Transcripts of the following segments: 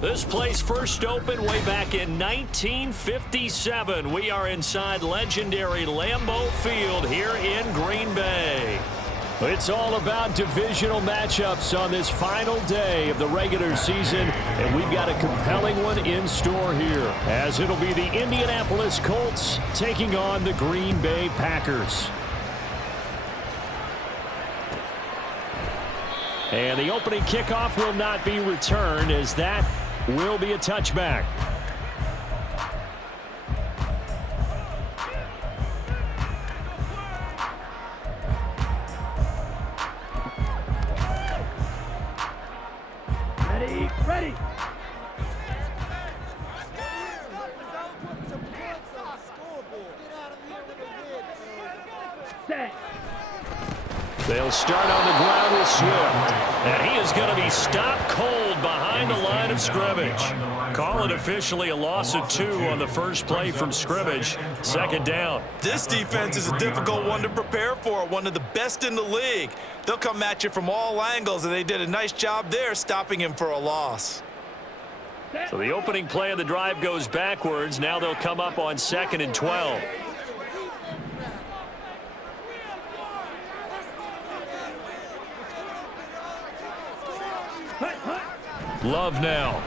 This place first opened way back in 1957. We are inside legendary Lambeau Field here in Green Bay. It's all about divisional matchups on this final day of the regular season, and we've got a compelling one in store here, as it'll be the Indianapolis Colts taking on the Green Bay Packers. And the opening kickoff will not be returned, as that will be a touchback. Ready. Set. They'll start on the ground with Swift. And he is going to be stopped cold behind the line of scrimmage. Call it officially a loss of 2 on the first play from scrimmage. Second down. This defense is a difficult one to prepare for, one of the best in the league. They'll come at you from all angles, and they did a nice job there stopping him for a loss. So the opening play of the drive goes backwards. Now they'll come up on 2nd and 12. Love now.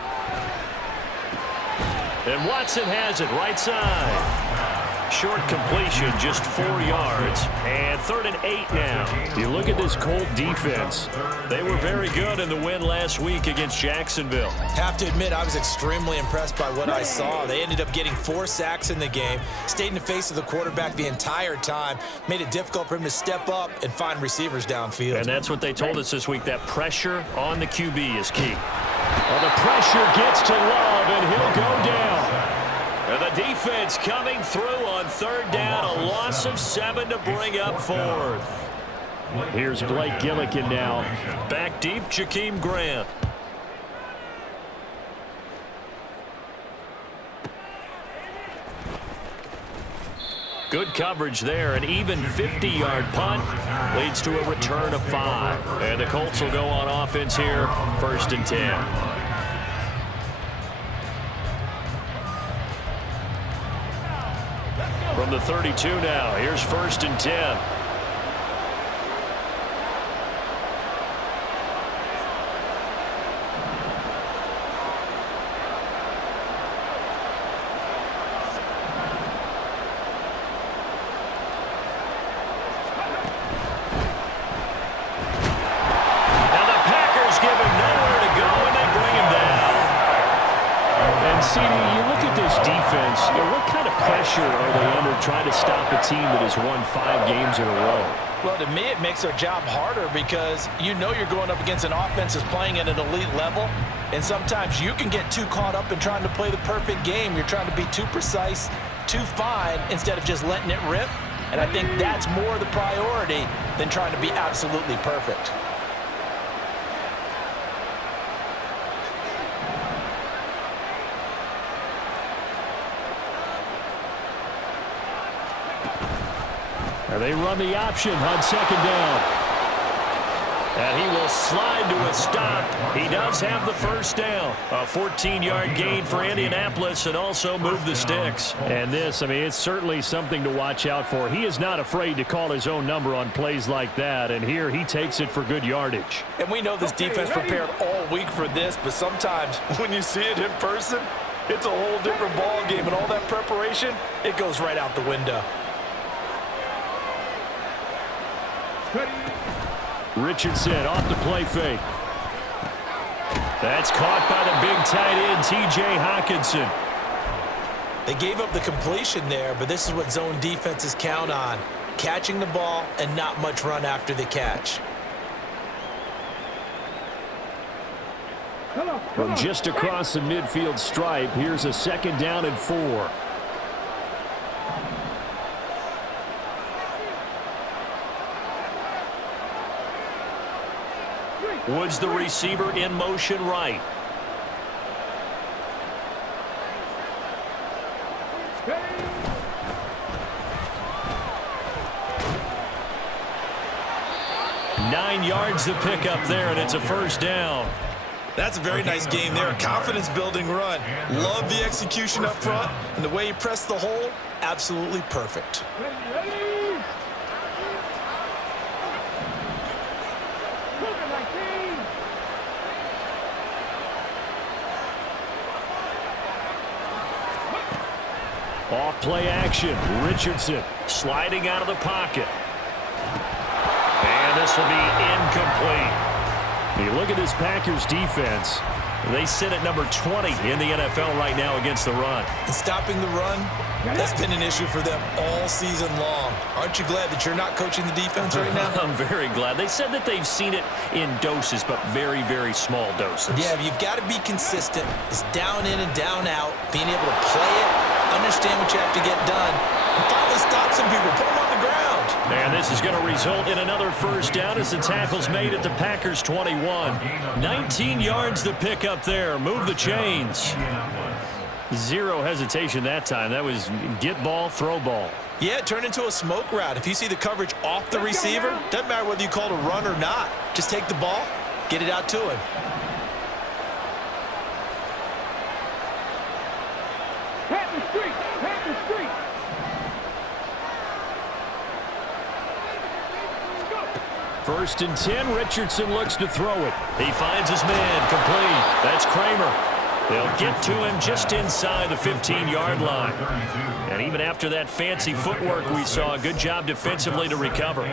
And Watson has it right side. Short completion, just 4 yards. And 3rd and 8 now. You look at this Colt defense. They were very good in the win last week against Jacksonville. Have to admit, I was extremely impressed by what I saw. They ended up getting 4 sacks in the game, stayed in the face of the quarterback the entire time, made it difficult for him to step up and find receivers downfield. And that's what they told us this week, that pressure on the QB is key. Well, the pressure gets to Love, and he'll go down. And the defense coming through on 3rd down, a loss of 7 to bring up 4th. Here's Blake Gillikin now. Back deep, Jakeem Grant. Good coverage there. An even 50-yard punt leads to a return of 5. And the Colts will go on offense here, 1st and 10. From the 32 now, here's 1st and 10. What kind of pressure are they under trying to stop a team that has won 5 games in a row? Well, to me, it makes their job harder because you know you're going up against an offense that's playing at an elite level, and sometimes you can get too caught up in trying to play the perfect game. You're trying to be too precise, too fine, instead of just letting it rip. And I think that's more the priority than trying to be absolutely perfect. They run the option on 2nd down. And he will slide to a stop. He does have the 1st down. A 14-yard gain for Indianapolis, and also move the sticks. And this, I mean, it's certainly something to watch out for. He is not afraid to call his own number on plays like that, and here he takes it for good yardage. And we know this defense prepared all week for this, but sometimes when you see it in person, it's a whole different ball game, and all that preparation, it goes right out the window. Richardson off the play fake. That's caught by the big tight end, T.J. Hockenson. They gave up the completion there, but this is what zone defenses count on. Catching the ball and not much run after the catch. From just across the midfield stripe, here's a 2nd down and 4. Woods, the receiver, in motion right. Nine yards to pick up there, and it's a 1st down. That's a very nice game there. A confidence-building run. Love the execution up front. And the way he pressed the hole, absolutely perfect. Off play action. Richardson sliding out of the pocket. And this will be incomplete. You look at this Packers defense. They sit at number 20 in the NFL right now against the run. And stopping the run, that's been an issue for them all season long. Aren't you glad that you're not coaching the defense right now? I'm very glad. They said that they've seen it in doses, but very, very small doses. Yeah, but you've got to be consistent. It's down in and down out, being able to play it, understand what you have to get done, and finally stop some people, put them on the ground. And this is going to result in another first down as the tackle's made at the Packers 21. 19 yards to pick up there. Move the chains. Zero hesitation that time. That was get ball, throw ball. Yeah, it turned into a smoke route. If you see the coverage off the receiver, doesn't matter whether you call it a run or not. Just take the ball, get it out to him. First and 10, Richardson looks to throw it. He finds his man, complete. That's Kramer. They'll get to him just inside the 15-yard line. And even after that fancy footwork we saw, a good job defensively to recover.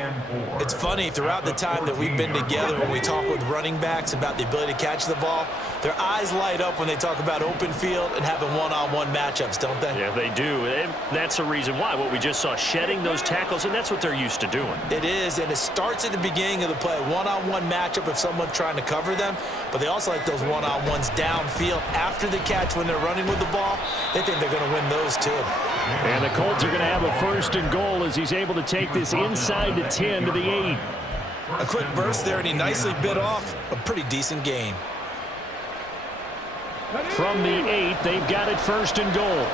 It's funny, throughout the time that we've been together, when we talk with running backs about the ability to catch the ball, their eyes light up when they talk about open field and having one-on-one matchups, don't they? Yeah, they do. And that's the reason why. What we just saw, shedding those tackles, and that's what they're used to doing. It is, and it starts at the beginning of the play. One-on-one matchup if someone's trying to cover them, but they also like those one-on-ones downfield after the catch when they're running with the ball. They think they're going to win those too. And the Colts are going to have a first and goal as he's able to take this inside the 10 to the 8. A quick burst there, and he nicely bit off a pretty decent gain. From the 8, they've got it first and goal.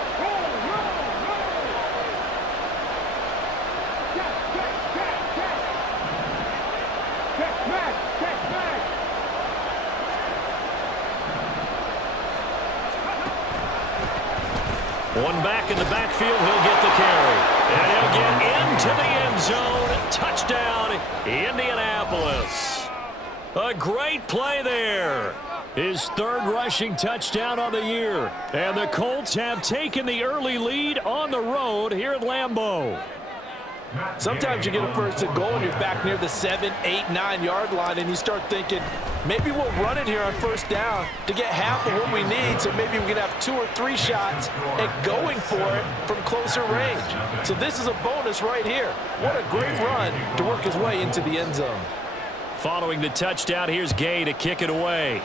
One back in the backfield, he'll get the carry. And he'll get into the end zone. Touchdown, Indianapolis. A great play there. His third rushing touchdown on the year. And the Colts have taken the early lead on the road here at Lambeau. Sometimes you get a first and goal and you're back near the 7, 8, 9 yard line and you start thinking, maybe we'll run it here on first down to get half of what we need, so maybe we can have 2 or 3 shots at going for it from closer range. So this is a bonus right here. What a great run to work his way into the end zone. Following the touchdown, here's Gay to kick it away.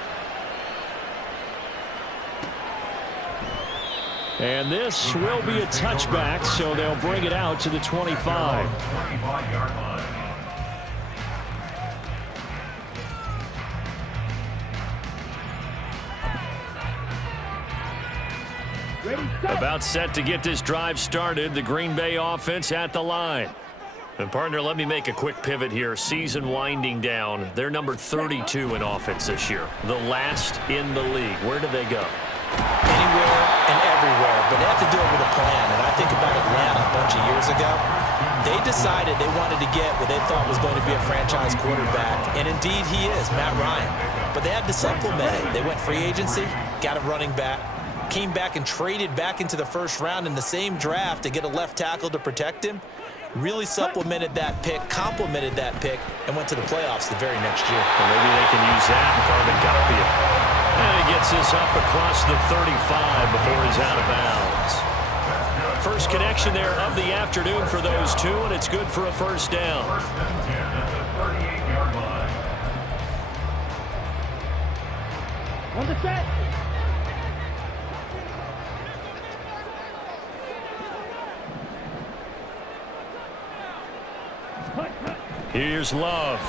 And this will be a touchback, so they'll bring it out to the 25. About set to get this drive started, the Green Bay offense at the line. And partner, let me make a quick pivot here. Season winding down. They're number 32 in offense this year. The last in the league. Where do they go? Anywhere and everywhere, but they have to do it with a plan. And I think about Atlanta a bunch of years ago. They decided they wanted to get what they thought was going to be a franchise quarterback, and indeed he is, Matt Ryan. But they had to supplement it. They went free agency, got a running back, came back and traded back into the first round in the same draft to get a left tackle to protect him. Really supplemented that pick, complemented that pick, and went to the playoffs the very next year. Well, maybe they can use that and carbon copy it. And he gets this up across the 35 before he's out of bounds. First connection there of the afternoon for those two, and it's good for a first down. On the set. Here's Love.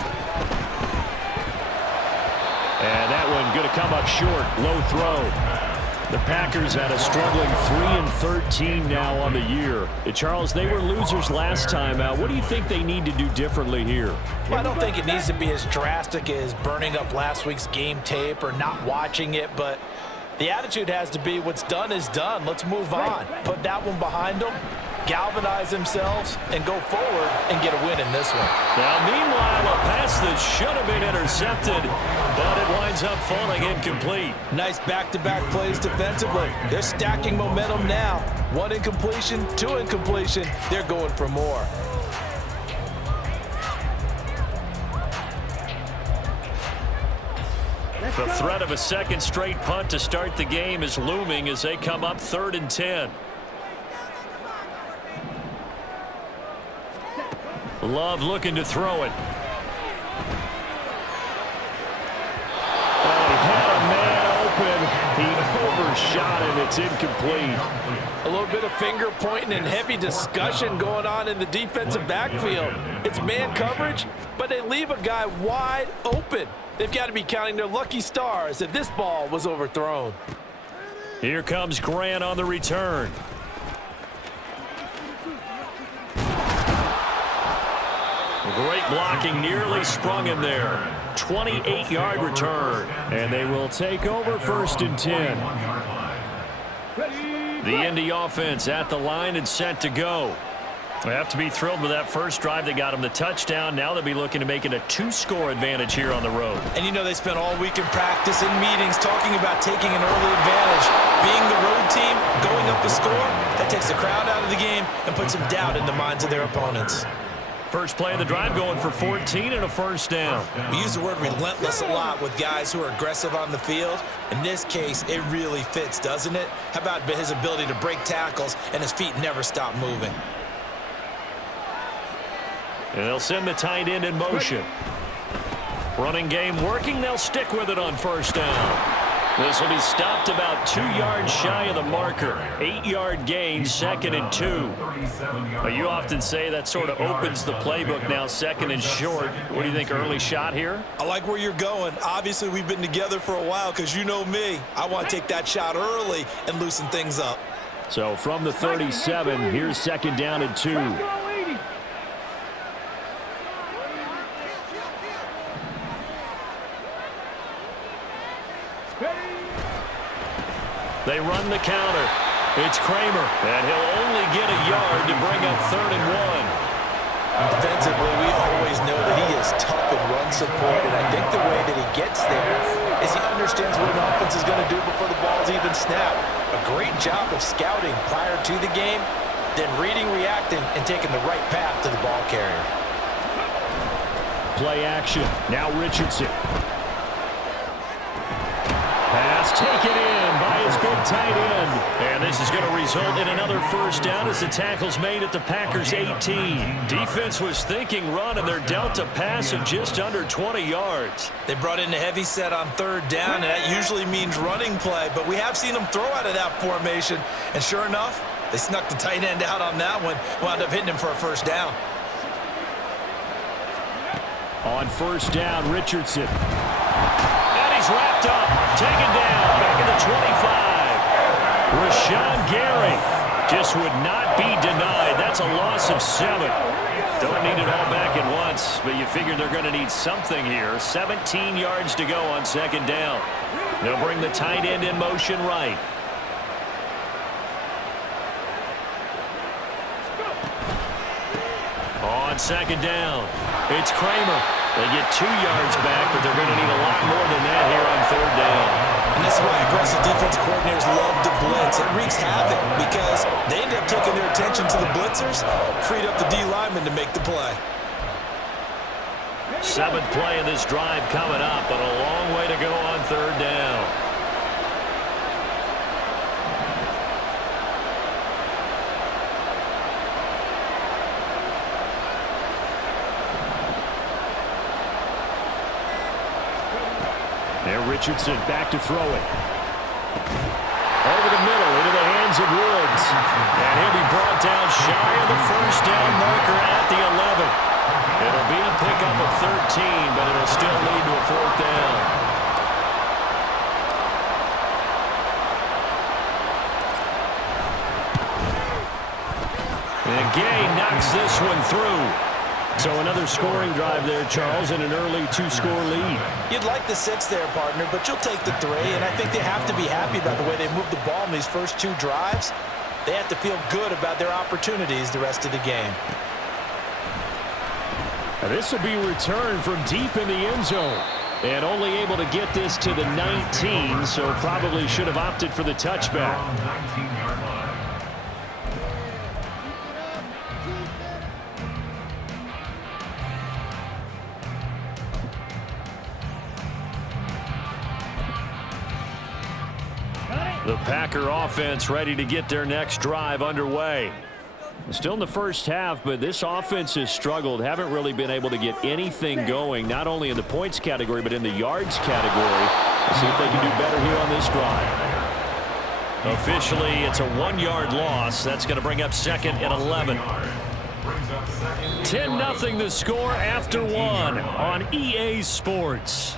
And that one going to come up short. Low throw. The Packers had a struggling 3-13 now on the year. Charles, they were losers last time out. What do you think they need to do differently here? Well, I don't think it needs to be as drastic as burning up last week's game tape or not watching it, but the attitude has to be what's done is done. Let's move on. Put that one behind them, galvanize themselves, and go forward and get a win in this one. Now, meanwhile, a pass that should have been intercepted, but it winds up falling incomplete. Nice back-to-back plays defensively. They're stacking momentum now. 1 incompletion, 2 incompletion. They're going for more. The threat of a second straight punt to start the game is looming as they come up 3rd and 10. Love looking to throw it. Oh, he had a man open. He overshot him. It's incomplete. A little bit of finger pointing and heavy discussion going on in the defensive backfield. It's man coverage, but they leave a guy wide open. They've got to be counting their lucky stars that this ball was overthrown. Here comes Grant on the return. Great blocking, nearly sprung him there. 28-yard return, and they will take over 1st and 10. The Indy offense at the line and set to go. They have to be thrilled with that first drive that got them the touchdown. Now they'll be looking to make it a 2-score advantage here on the road. And you know they spent all week in practice and meetings talking about taking an early advantage. Being the road team, going up the score, that takes the crowd out of the game and puts some doubt in the minds of their opponents. First play of the drive going for 14 and a first down. We use the word relentless a lot with guys who are aggressive on the field. In this case, it really fits, doesn't it? How about his ability to break tackles and his feet never stop moving? And they'll send the tight end in motion. Running game working. They'll stick with it on first down. This will be stopped about 2 yards shy of the marker. 8-yard gain, 2nd and 2. You often say that sort of opens the playbook now, 2nd and short. What do you think, early shot here? I like where you're going. Obviously, we've been together for a while because you know me. I want to take that shot early and loosen things up. So from the 37, here's 2nd down and 2. They run the counter. It's Kramer, and he'll only get a yard to bring up 3rd and 1. Defensively, we always know that he is tough in run support, and I think the way that he gets there is he understands what an offense is going to do before the ball's even snapped. A great job of scouting prior to the game, then reading, reacting, and taking the right path to the ball carrier. Play action. Now Richardson. Pass taken in by his big tight end. And this is going to result in another first down as the tackle's made at the Packers' 18. Defense was thinking run, and they're dealt a pass of just under 20 yards. They brought in a heavy set on 3rd down, and that usually means running play. But we have seen them throw out of that formation. And sure enough, they snuck the tight end out on that one. Wound up hitting him for a first down. On first down, Richardson. He's wrapped up, taken down, back at the 25. Rashawn Gary just would not be denied. That's a loss of 7. Don't need it all back at once, but you figure they're going to need something here. 17 yards to go on 2nd down. They'll bring the tight end in motion right. On 2nd down, it's Kramer. They get 2 yards back, but they're going to need a lot more than that here on 3rd down. And that's why aggressive defensive coordinators love to blitz. It wreaks havoc because they end up taking their attention to the blitzers, freed up the D lineman to make the play. 7th play of this drive coming up, but a long way to go on 3rd down. There, Richardson back to throw it. Over the middle, into the hands of Woods. And he'll be brought down shy of the first down marker at the 11. It'll be a pickup of 13, but it'll still lead to a 4th down. Gay knocks this one through. So another scoring drive there, Charles, and an early 2-score lead. You'd like the 6 there, partner, but you'll take the 3, and I think they have to be happy about the way they moved the ball in these first 2 drives. They have to feel good about their opportunities the rest of the game. This will be returned from deep in the end zone. And only able to get this to the 19, so probably should have opted for the touchback. The Packer offense ready to get their next drive underway. Still in the first half, but this offense has struggled. Haven't really been able to get anything going, not only in the points category, but in the yards category. Let's see if they can do better here on this drive. Officially, it's a 1-yard loss. That's going to bring up 2nd and 11. 10-0 the score after 1 on EA Sports.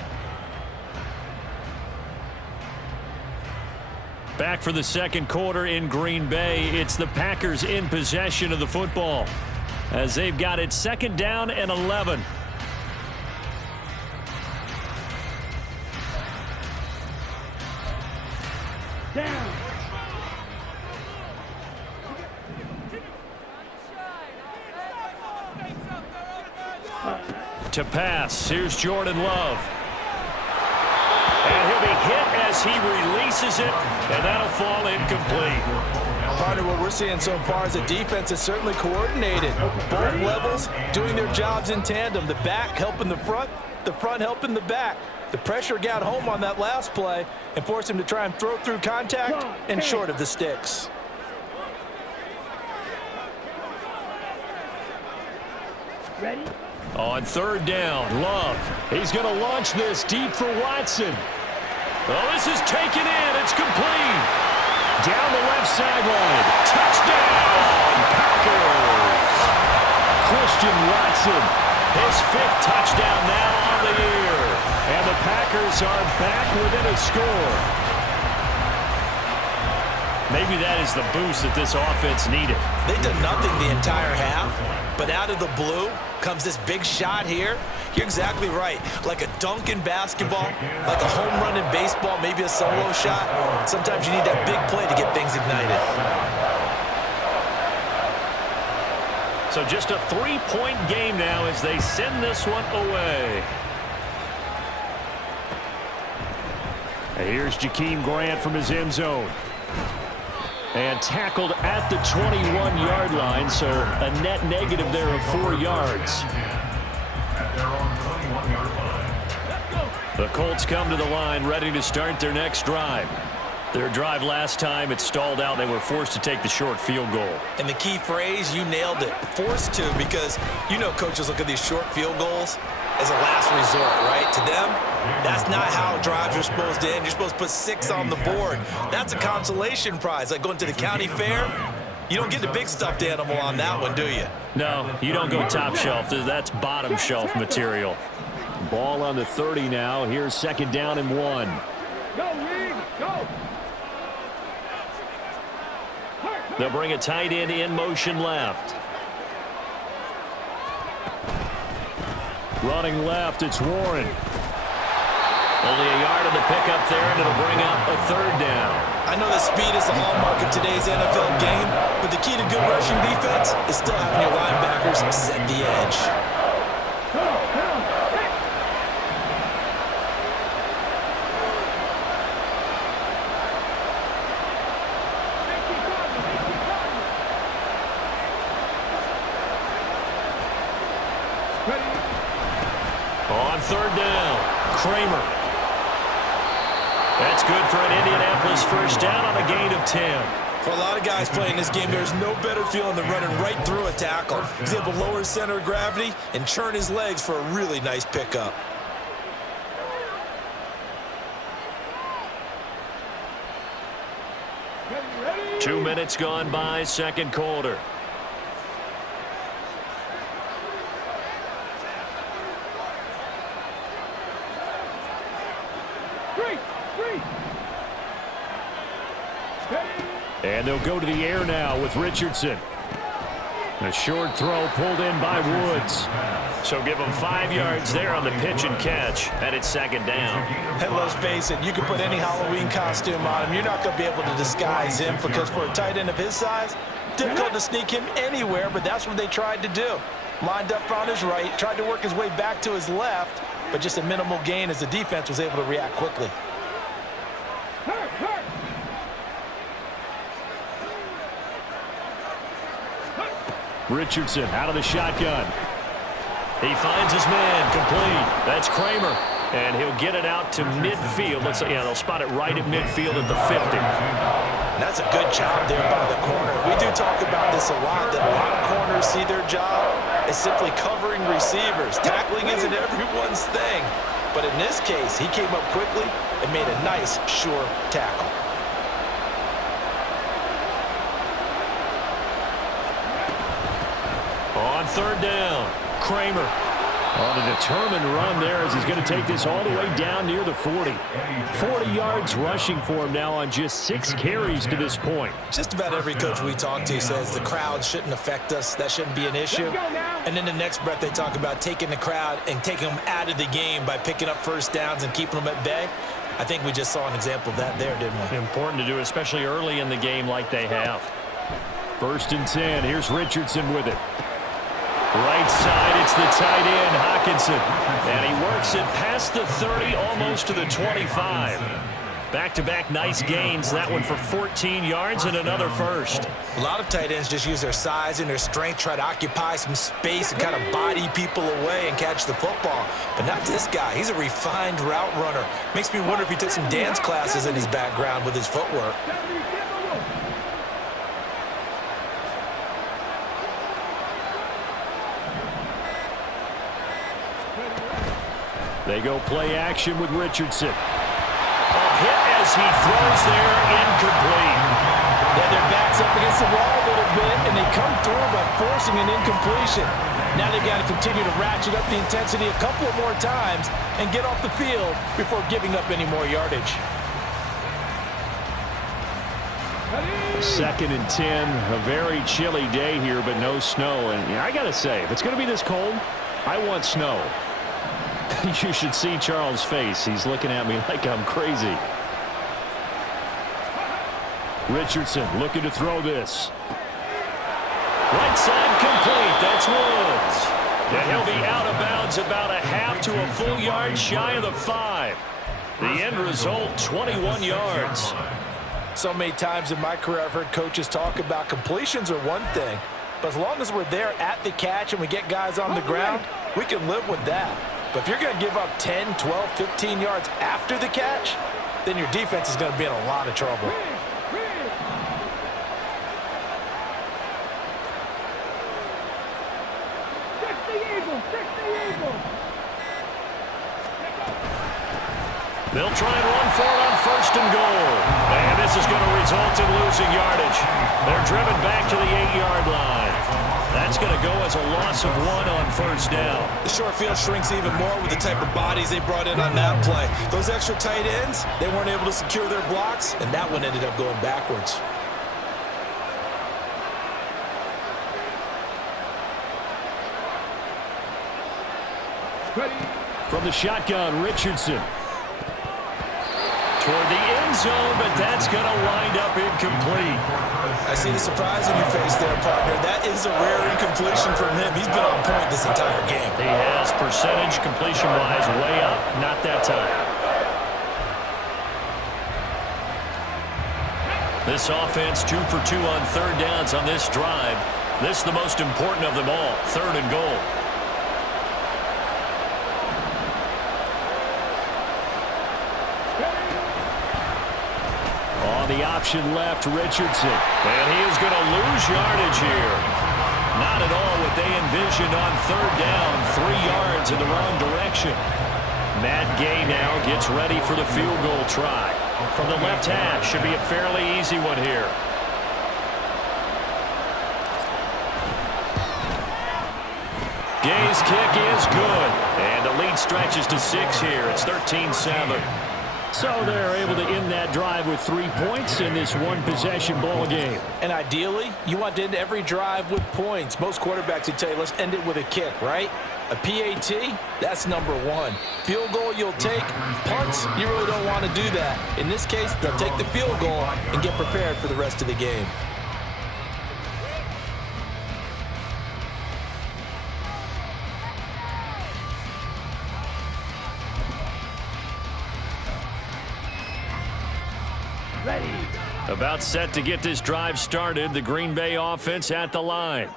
Back for the second quarter in Green Bay. It's the Packers in possession of the football as they've got it 2nd down and 11. Down. To pass, here's Jordan Love. And he'll be hit as he releases it, and that'll fall incomplete. Partner, what we're seeing so far is a defense that's certainly coordinated. Both levels doing their jobs in tandem. The back helping the front helping the back. The pressure got home on that last play and forced him to try and throw through contact and short of the sticks. Ready? On 3rd down, Love. He's going to launch this deep for Watson. Oh, this is taken in. It's complete. Down the left sideline. Touchdown, Packers. Christian Watson, his 5th touchdown now on the year. And the Packers are back within a score. Maybe that is the boost that this offense needed. They've done nothing the entire half, but out of the blue comes this big shot here. You're exactly right. Like a dunk in basketball, like a home run in baseball, maybe a solo shot. Sometimes you need that big play to get things ignited. So just a 3-point game now as they send this one away. And here's Jakeem Grant from his end zone. And tackled at the 21-yard line, so a net negative there of 4 yards. The Colts come to the line ready to start their next drive. Their drive last time, it stalled out. They were forced to take the short field goal. And the key phrase, you nailed it, forced to, because you know coaches look at these short field goals as a last resort, right? To them, that's not how drives are supposed to end. You're supposed to put 6 on the board. That's a consolation prize. Like going to the county fair, you don't get the big stuffed animal on that one, do you? No, you don't go top shelf. That's bottom shelf material. Ball on the 30 now. Here's 2nd down and 1. Go, Reed, go. They'll bring a tight end in motion left. Running left, it's Warren. Only a yard on the pickup there, and it'll bring up a 3rd down. I know that speed is the hallmark of today's NFL game, but the key to good rushing defense is still having your linebackers set the edge. On 3rd down, Kramer. That's good for an Indianapolis 1st down on a gain of 10. For a lot of guys playing this game, there's no better feeling than running right through a tackle. He's able to lower his center of gravity and churn his legs for a really nice pickup. Ready? 2 minutes gone by, 2nd quarter. Ready? And they'll go to the air now with Richardson. A short throw pulled in by Woods. So give him 5 yards there on the pitch and catch, and it's second down. And let's face it, you can put any Halloween costume on him. You're not going to be able to disguise him because for a tight end of his size, difficult to sneak him anywhere, but that's what they tried to do. Lined up on his right, tried to work his way back to his left, but just a minimal gain as the defense was able to react quickly. Richardson out of the shotgun. He finds his man, complete. That's Kramer, and he'll get it out to midfield. Looks like, yeah, they'll spot it right at midfield at the 50. That's a good job there by the corner. We do talk about this a lot, that a lot of corners see their job as simply covering receivers. Tackling isn't everyone's thing, but in this case, he came up quickly and made a nice, sure tackle. On third down, Kramer on a determined run there as he's going to take this all the way down near the 40. 40 yards rushing for him now on just 6 carries to this point. Just about every coach we talk to says the crowd shouldn't affect us. That shouldn't be an issue. And then the next breath they talk about taking the crowd and taking them out of the game by picking up first downs and keeping them at bay. I think we just saw an example of that there, didn't we? Important to do, especially early in the game like they have. 1st and 10. Here's Richardson with it. Right side, it's the tight end, Hockenson. And he works it past the 30, almost to the 25. Back-to-back nice gains. That one for 14 yards and another first. A lot of tight ends just use their size and their strength, try to occupy some space and kind of body people away and catch the football. But not this guy. He's a refined route runner. Makes me wonder if he took some dance classes in his background with his footwork. They go play action with Richardson. A hit as he throws there, incomplete. Yeah, their back's up against the wall a little bit, and they come through by forcing an incompletion. Now they've got to continue to ratchet up the intensity a couple of more times and get off the field before giving up any more yardage. 2nd and 10, a very chilly day here, but no snow. And I got to say, if it's going to be this cold, I want snow. You should see Charles' face. He's looking at me like I'm crazy. Richardson looking to throw this. Right side complete. That's Woods. And he'll be out of bounds about a half to a full yard shy of the 5. The end result, 21 yards. So many times in my career I've heard coaches talk about completions are one thing, but as long as we're there at the catch and we get guys on the ground, we can live with that. But if you're going to give up 10, 12, 15 yards after the catch, then your defense is going to be in a lot of trouble. They'll try and run for it on 1st and goal. And this is going to result in losing yardage. They're driven back to the 8-yard line. That's going to go as a loss of 1 on 1st down. The short field shrinks even more with the type of bodies they brought in on that play. Those extra tight ends, they weren't able to secure their blocks, and that one ended up going backwards. From the shotgun, Richardson. Toward the end zone, but that's going to wind up incomplete. I see the surprise in your face there, partner. That is a rare incompletion from him. He's been on point this entire game. He has, percentage completion-wise way up, not that time. This offense 2 for 2 on 3rd downs on this drive. This is the most important of them all, 3rd and goal. On the option left, Richardson. And he is going to lose yardage here. Not at all what they envisioned on 3rd down. 3 yards in the wrong direction. Matt Gay now gets ready for the field goal try. From the left hash, should be a fairly easy one here. Gay's kick is good. And the lead stretches to 6 here. It's 13-7. So they're able to end that drive with 3 points in this one-possession ball game. And ideally, you want to end every drive with points. Most quarterbacks would tell you, let's end it with a kick, right? A PAT, that's number one. Field goal you'll take. Punts, you really don't want to do that. In this case, they'll take the field goal and get prepared for the rest of the game. Ready. About set to get this drive started. The Green Bay offense at the line.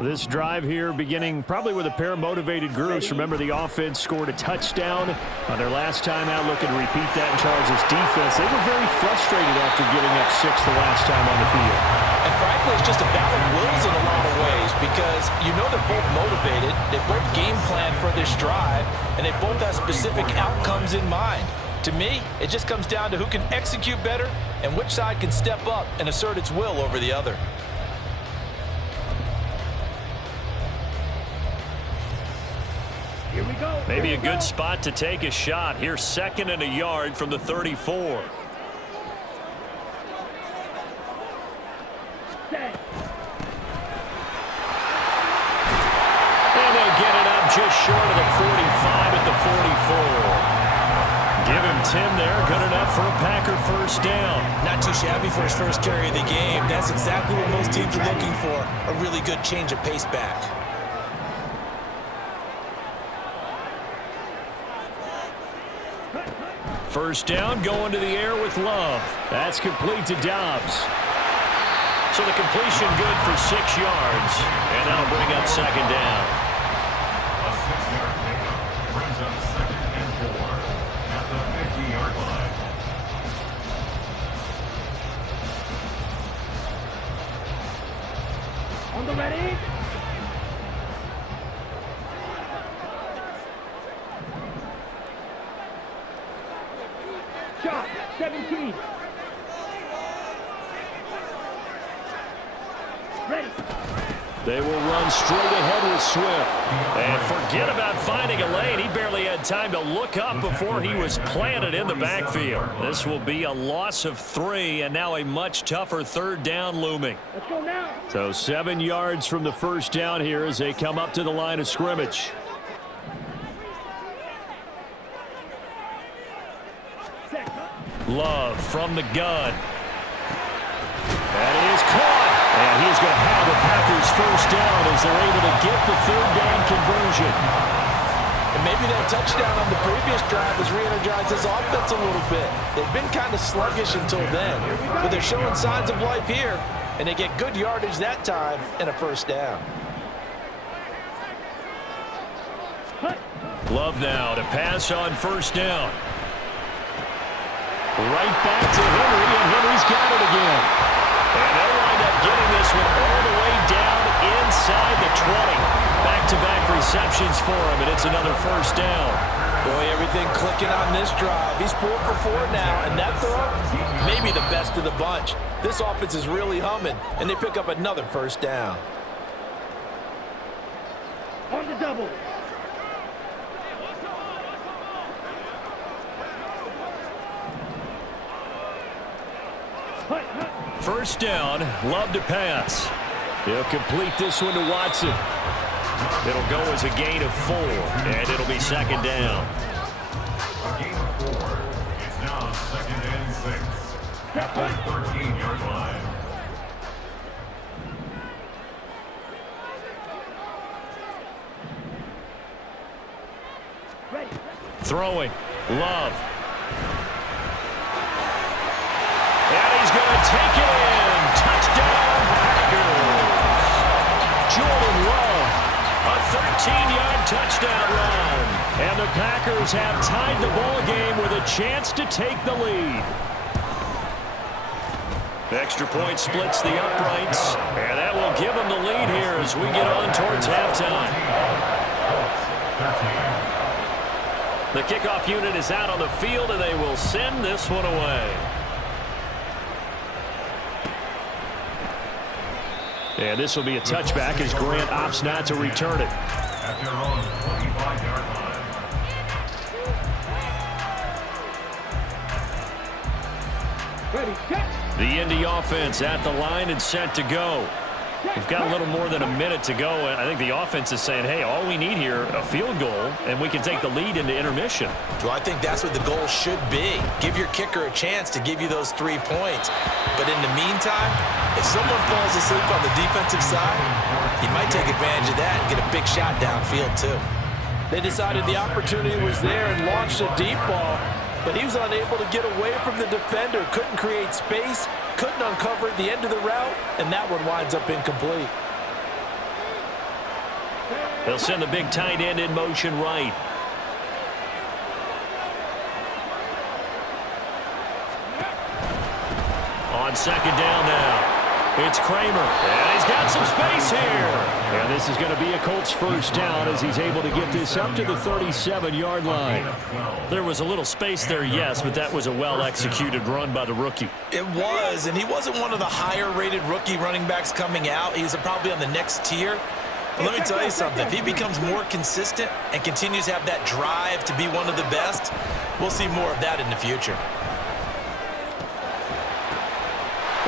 This drive here beginning probably with a pair of motivated groups. Remember, the offense scored a touchdown on their last time out, looking to repeat that in Charles' defense. They were very frustrated after giving up 6 the last time on the field. And frankly, it's just a battle of wills in a lot of ways because you know they're both motivated. They both game plan for this drive, and they both have specific outcomes in mind. To me, it just comes down to who can execute better and which side can step up and assert its will over the other. Here we go. Maybe a good spot to take a shot. Here's 2nd and a yard from the 34. Set. And they'll get it up just short of the 45 at the 44. Give him 10 there. Good enough for a Packer first down. Not too shabby for his first carry of the game. That's exactly what most teams are looking for, a really good change of pace back. First down, going to the air with Love. That's complete to Dobbs. So the completion good for 6 yards. And that'll bring up 2nd down. A 6-yard pickup brings up 2nd and 4 at the 50-yard line. On the ready. Shot. 17. Ready. They will run straight ahead with Swift. And forget about finding a lane. He barely had time to look up before he was planted in the backfield. This will be a loss of 3, and now a much tougher 3rd down looming. Let's go now. So 7 yards from the first down here as they come up to the line of scrimmage. Set. Love from the gun. That is caught. And he's going to have the Packers first down as they're able to get the 3rd down conversion. And maybe that touchdown on the previous drive has re-energized this offense a little bit. They've been kind of sluggish until then, but they're showing signs of life here, and they get good yardage that time and a first down. Love now to pass on first down. Right back to Henry, and Henry's got it again. And they'll wind up getting this one all the way down inside the 20. Back-to-back receptions for him, and it's another first down. Boy, everything clicking on this drive. He's 4 for 4 now, and that throw, maybe the best of the bunch. This offense is really humming, and they pick up another first down. On the double. First down, Love to pass. He'll complete this one to Watson. It'll go as a gain of 4, and it'll be 2nd down. A gain of 4. It's now 2nd and 6 at the 13-yard line. Ready. Throwing, Love. And he's going to take it in. Touchdown, Packers. Jordan Love, a 13-yard touchdown run. And the Packers have tied the ball game with a chance to take the lead. The extra point splits the uprights, and that will give them the lead here as we get on towards halftime. The kickoff unit is out on the field, and they will send this one away. And this will be a touchback as Grant opts not to return it. At their own 25-yard line. Ready, set. The Indy offense at the line and set to go. We've got a little more than a minute to go. I think the offense is saying, hey, all we need here, a field goal, and we can take the lead into intermission. Well, I think that's what the goal should be. Give your kicker a chance to give you those 3 points. But in the meantime, if someone falls asleep on the defensive side, you might take advantage of that and get a big shot downfield too. They decided the opportunity was there and launched a deep ball, but he was unable to get away from the defender, couldn't create space, couldn't uncover the end of the route, and that one winds up incomplete. They'll send the big tight end in motion right. On second down now. It's Kramer, and he's got some space here. And this is going to be a Colts first down as he's able to get this up to the 37-yard line. There was a little space there, yes, but that was a well-executed run by the rookie. It was, and he wasn't one of the higher-rated rookie running backs coming out. He's probably on the next tier. But let me tell you something. If he becomes more consistent and continues to have that drive to be one of the best, we'll see more of that in the future.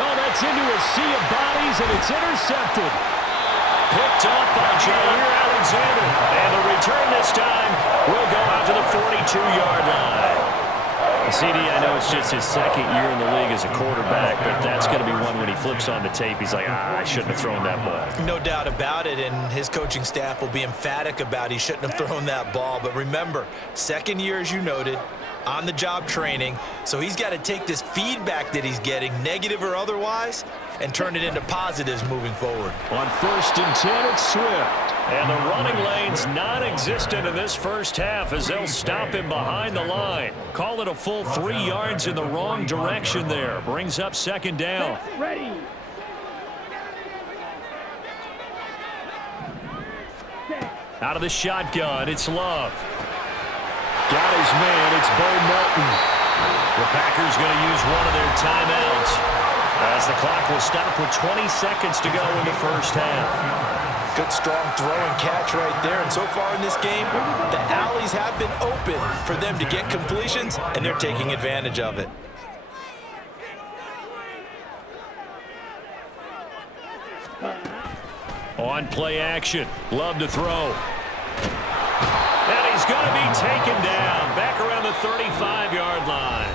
Oh, that's into a sea of bodies, and it's intercepted. Picked up by Jair Alexander. And the return this time will go out to the 42-yard line. CD, I know it's just his second year in the league as a quarterback, but that's going to be one when he flips on the tape. He's like, I shouldn't have thrown that ball. No doubt about it, and his coaching staff will be emphatic about he shouldn't have thrown that ball. But remember, second year, as you noted, on-the-job training, so he's got to take this feedback that he's getting, negative or otherwise, and turn it into positives moving forward. On 1st and 10, it's Swift. And the running lane's non-existent in this first half as they'll stop him behind the line. Call it a full 3 yards in the wrong direction there. Brings up second down. Ready. Out of the shotgun, it's Love. Got his man, it's Bo Melton. The Packers going to use one of their timeouts as the clock will stop with 20 seconds to go in the first half. Good, strong throw and catch right there. And so far in this game, the alleys have been open for them to get completions, and they're taking advantage of it. On play action, Love to throw. And he's going to be taken down back around the 35-yard line.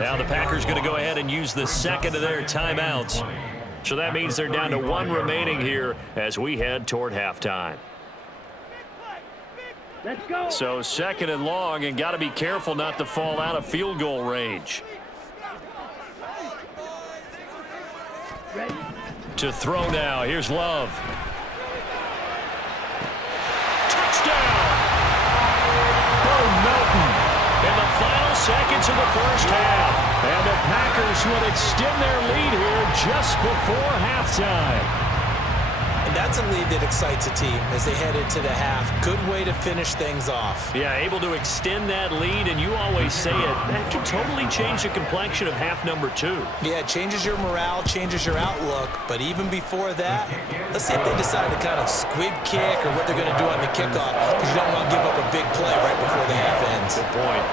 Now the Packers going to go ahead and use the second of their timeouts. So that means they're down to 1 remaining here as we head toward halftime. Let's go. So second and long, and got to be careful not to fall out of field goal range. Ready. To throw now, here's Love. Touchdown! Bo Melton in the final seconds of the first half. And the Packers will extend their lead here just before halftime. And that's a lead that excites a team as they head into the half. Good way to finish things off. Yeah, able to extend that lead, and you always say it, that can totally change the complexion of half number 2. Yeah, it changes your morale, changes your outlook. But even before that, let's see if they decide to kind of squib kick or what they're going to do on the kickoff, because you don't want to give up a big play right before the half ends. Good point.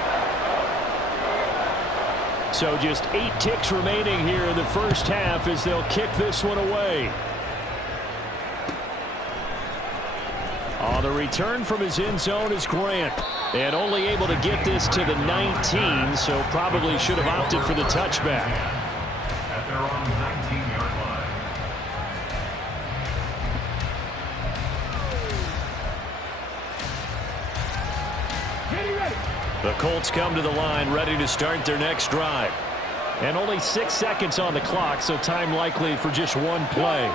So just 8 ticks remaining here in the first half as they'll kick this one away. On the return from his end zone is Grant. And only able to get this to the 19, so probably should have opted for the touchback. At their own 19-yard line. Ready, ready. The Colts come to the line ready to start their next drive. And only 6 seconds on the clock, so time likely for just one play.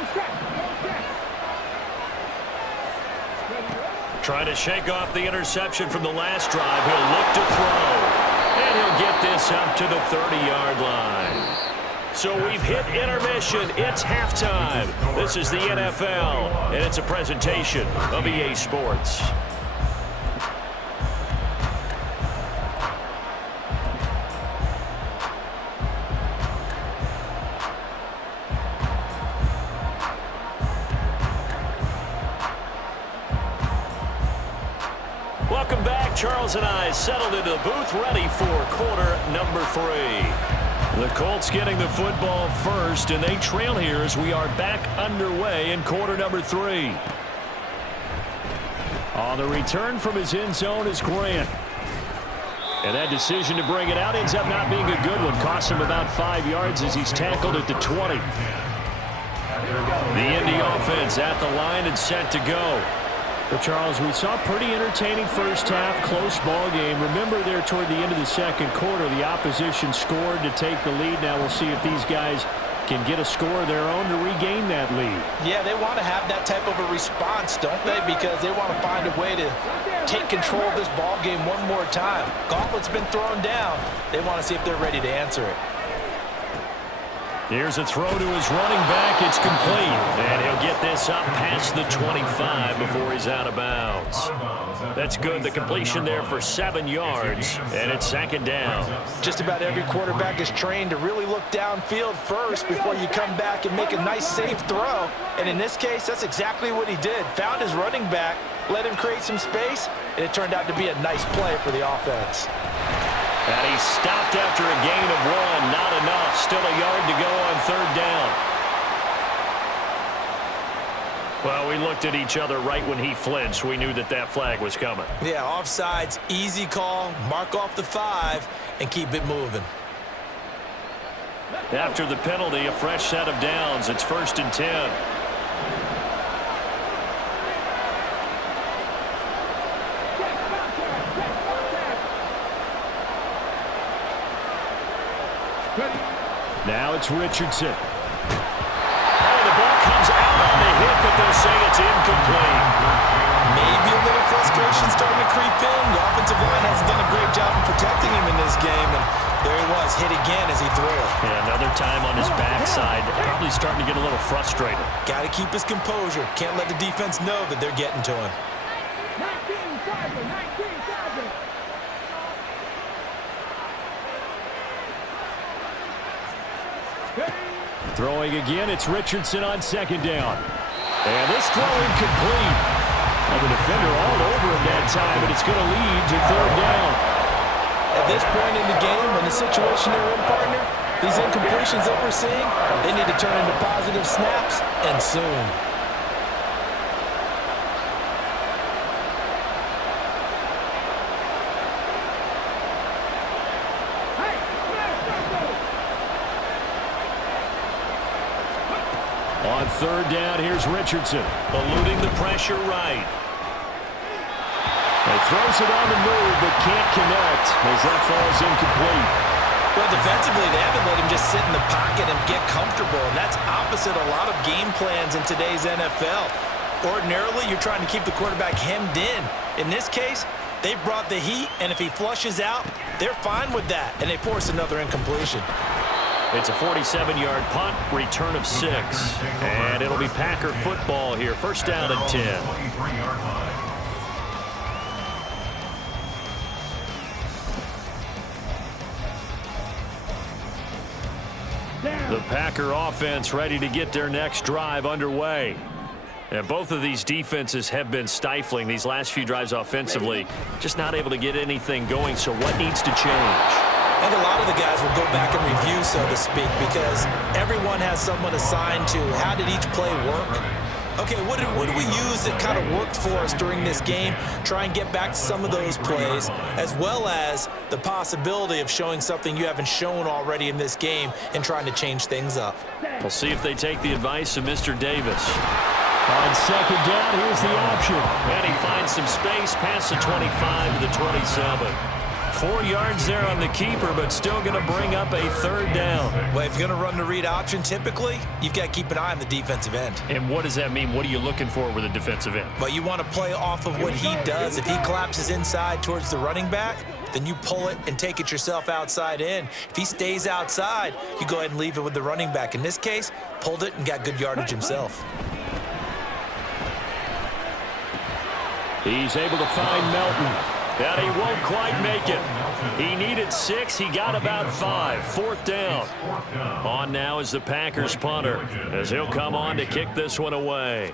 Trying to shake off the interception from the last drive. He'll look to throw. And he'll get this up to the 30-yard line. So we've hit intermission. It's halftime. This is the NFL, and it's a presentation of EA Sports. Welcome back. Charles and I settled into the booth ready for quarter number 3. The Colts getting the football first, and they trail here as we are back underway in quarter number 3. On the return from his end zone is Grant. And that decision to bring it out ends up not being a good one. Cost him about 5 yards as he's tackled at the 20. The Indy offense at the line and set to go. But, Charles, we saw a pretty entertaining first half, close ball game. Remember there toward the end of the second quarter, the opposition scored to take the lead. Now we'll see if these guys can get a score of their own to regain that lead. Yeah, they want to have that type of a response, don't they? Because they want to find a way to take control of this ball game one more time. Gauntlet's been thrown down. They want to see if they're ready to answer it. Here's a throw to his running back. It's complete. And he'll get this up past the 25 before he's out of bounds. That's good. The completion there for 7 yards. And it's second down. Just about every quarterback is trained to really look downfield first before you come back and make a nice, safe throw. And in this case, that's exactly what he did. Found his running back, let him create some space, and it turned out to be a nice play for the offense. And he stopped after a gain of 1. Not enough. Still a yard to go on third down. Well, we looked at each other right when he flinched. We knew that that flag was coming. Yeah, offsides, easy call. Mark off the 5 and keep it moving. After the penalty, a fresh set of downs. It's 1st and 10. Now it's Richardson. Oh, the ball comes out on the hit, but they'll say it's incomplete. Maybe a little frustration starting to creep in. The offensive line hasn't done a great job of protecting him in this game, and there he was, hit again as he threw it. Yeah, another time on his backside, probably starting to get a little frustrated. Got to keep his composure. Can't let the defense know that they're getting to him. 19-7. Throwing again, it's Richardson on second down. And this throw incomplete. Well, the defender all over him that time, but it's going to lead to third down. At this point in the game, in the situation they're in, partner, these incompletions that we're seeing, they need to turn into positive snaps, and soon. On third down, here's Richardson, eluding the pressure right. He throws it on the move, but can't connect as that falls incomplete. Well, defensively, they haven't let him just sit in the pocket and get comfortable, and that's opposite a lot of game plans in today's NFL. Ordinarily, you're trying to keep the quarterback hemmed in. In this case, they brought the heat, and if he flushes out, they're fine with that, and they force another incompletion. It's a 47-yard punt, return of 6. And it'll be Packer football here. First down and 10. The Packer offense ready to get their next drive underway. And both of these defenses have been stifling these last few drives offensively. Just not able to get anything going, so what needs to change? I think a lot of the guys will go back and review, so to speak, because everyone has someone assigned to how did each play work. Okay, what did we use that kind of worked for us during this game? Try and get back to some of those plays, as well as the possibility of showing something you haven't shown already in this game and trying to change things up. We'll see if they take the advice of Mr. Davis. On second down, here's the option. And he finds some space past the 25 to the 27. 4 yards there on the keeper, but still going to bring up a third down. Well, if you're going to run the read option, typically, you've got to keep an eye on the defensive end. And what does that mean? What are you looking for with a defensive end? Well, you want to play off of what he does. If he collapses inside towards the running back, then you pull it and take it yourself outside in. If he stays outside, you go ahead and leave it with the running back. In this case, pulled it and got good yardage himself. He's able to find Melton. And he won't quite make it. He needed 6. He got about 5. Fourth down. On now is the Packers punter, as he'll come on to kick this one away.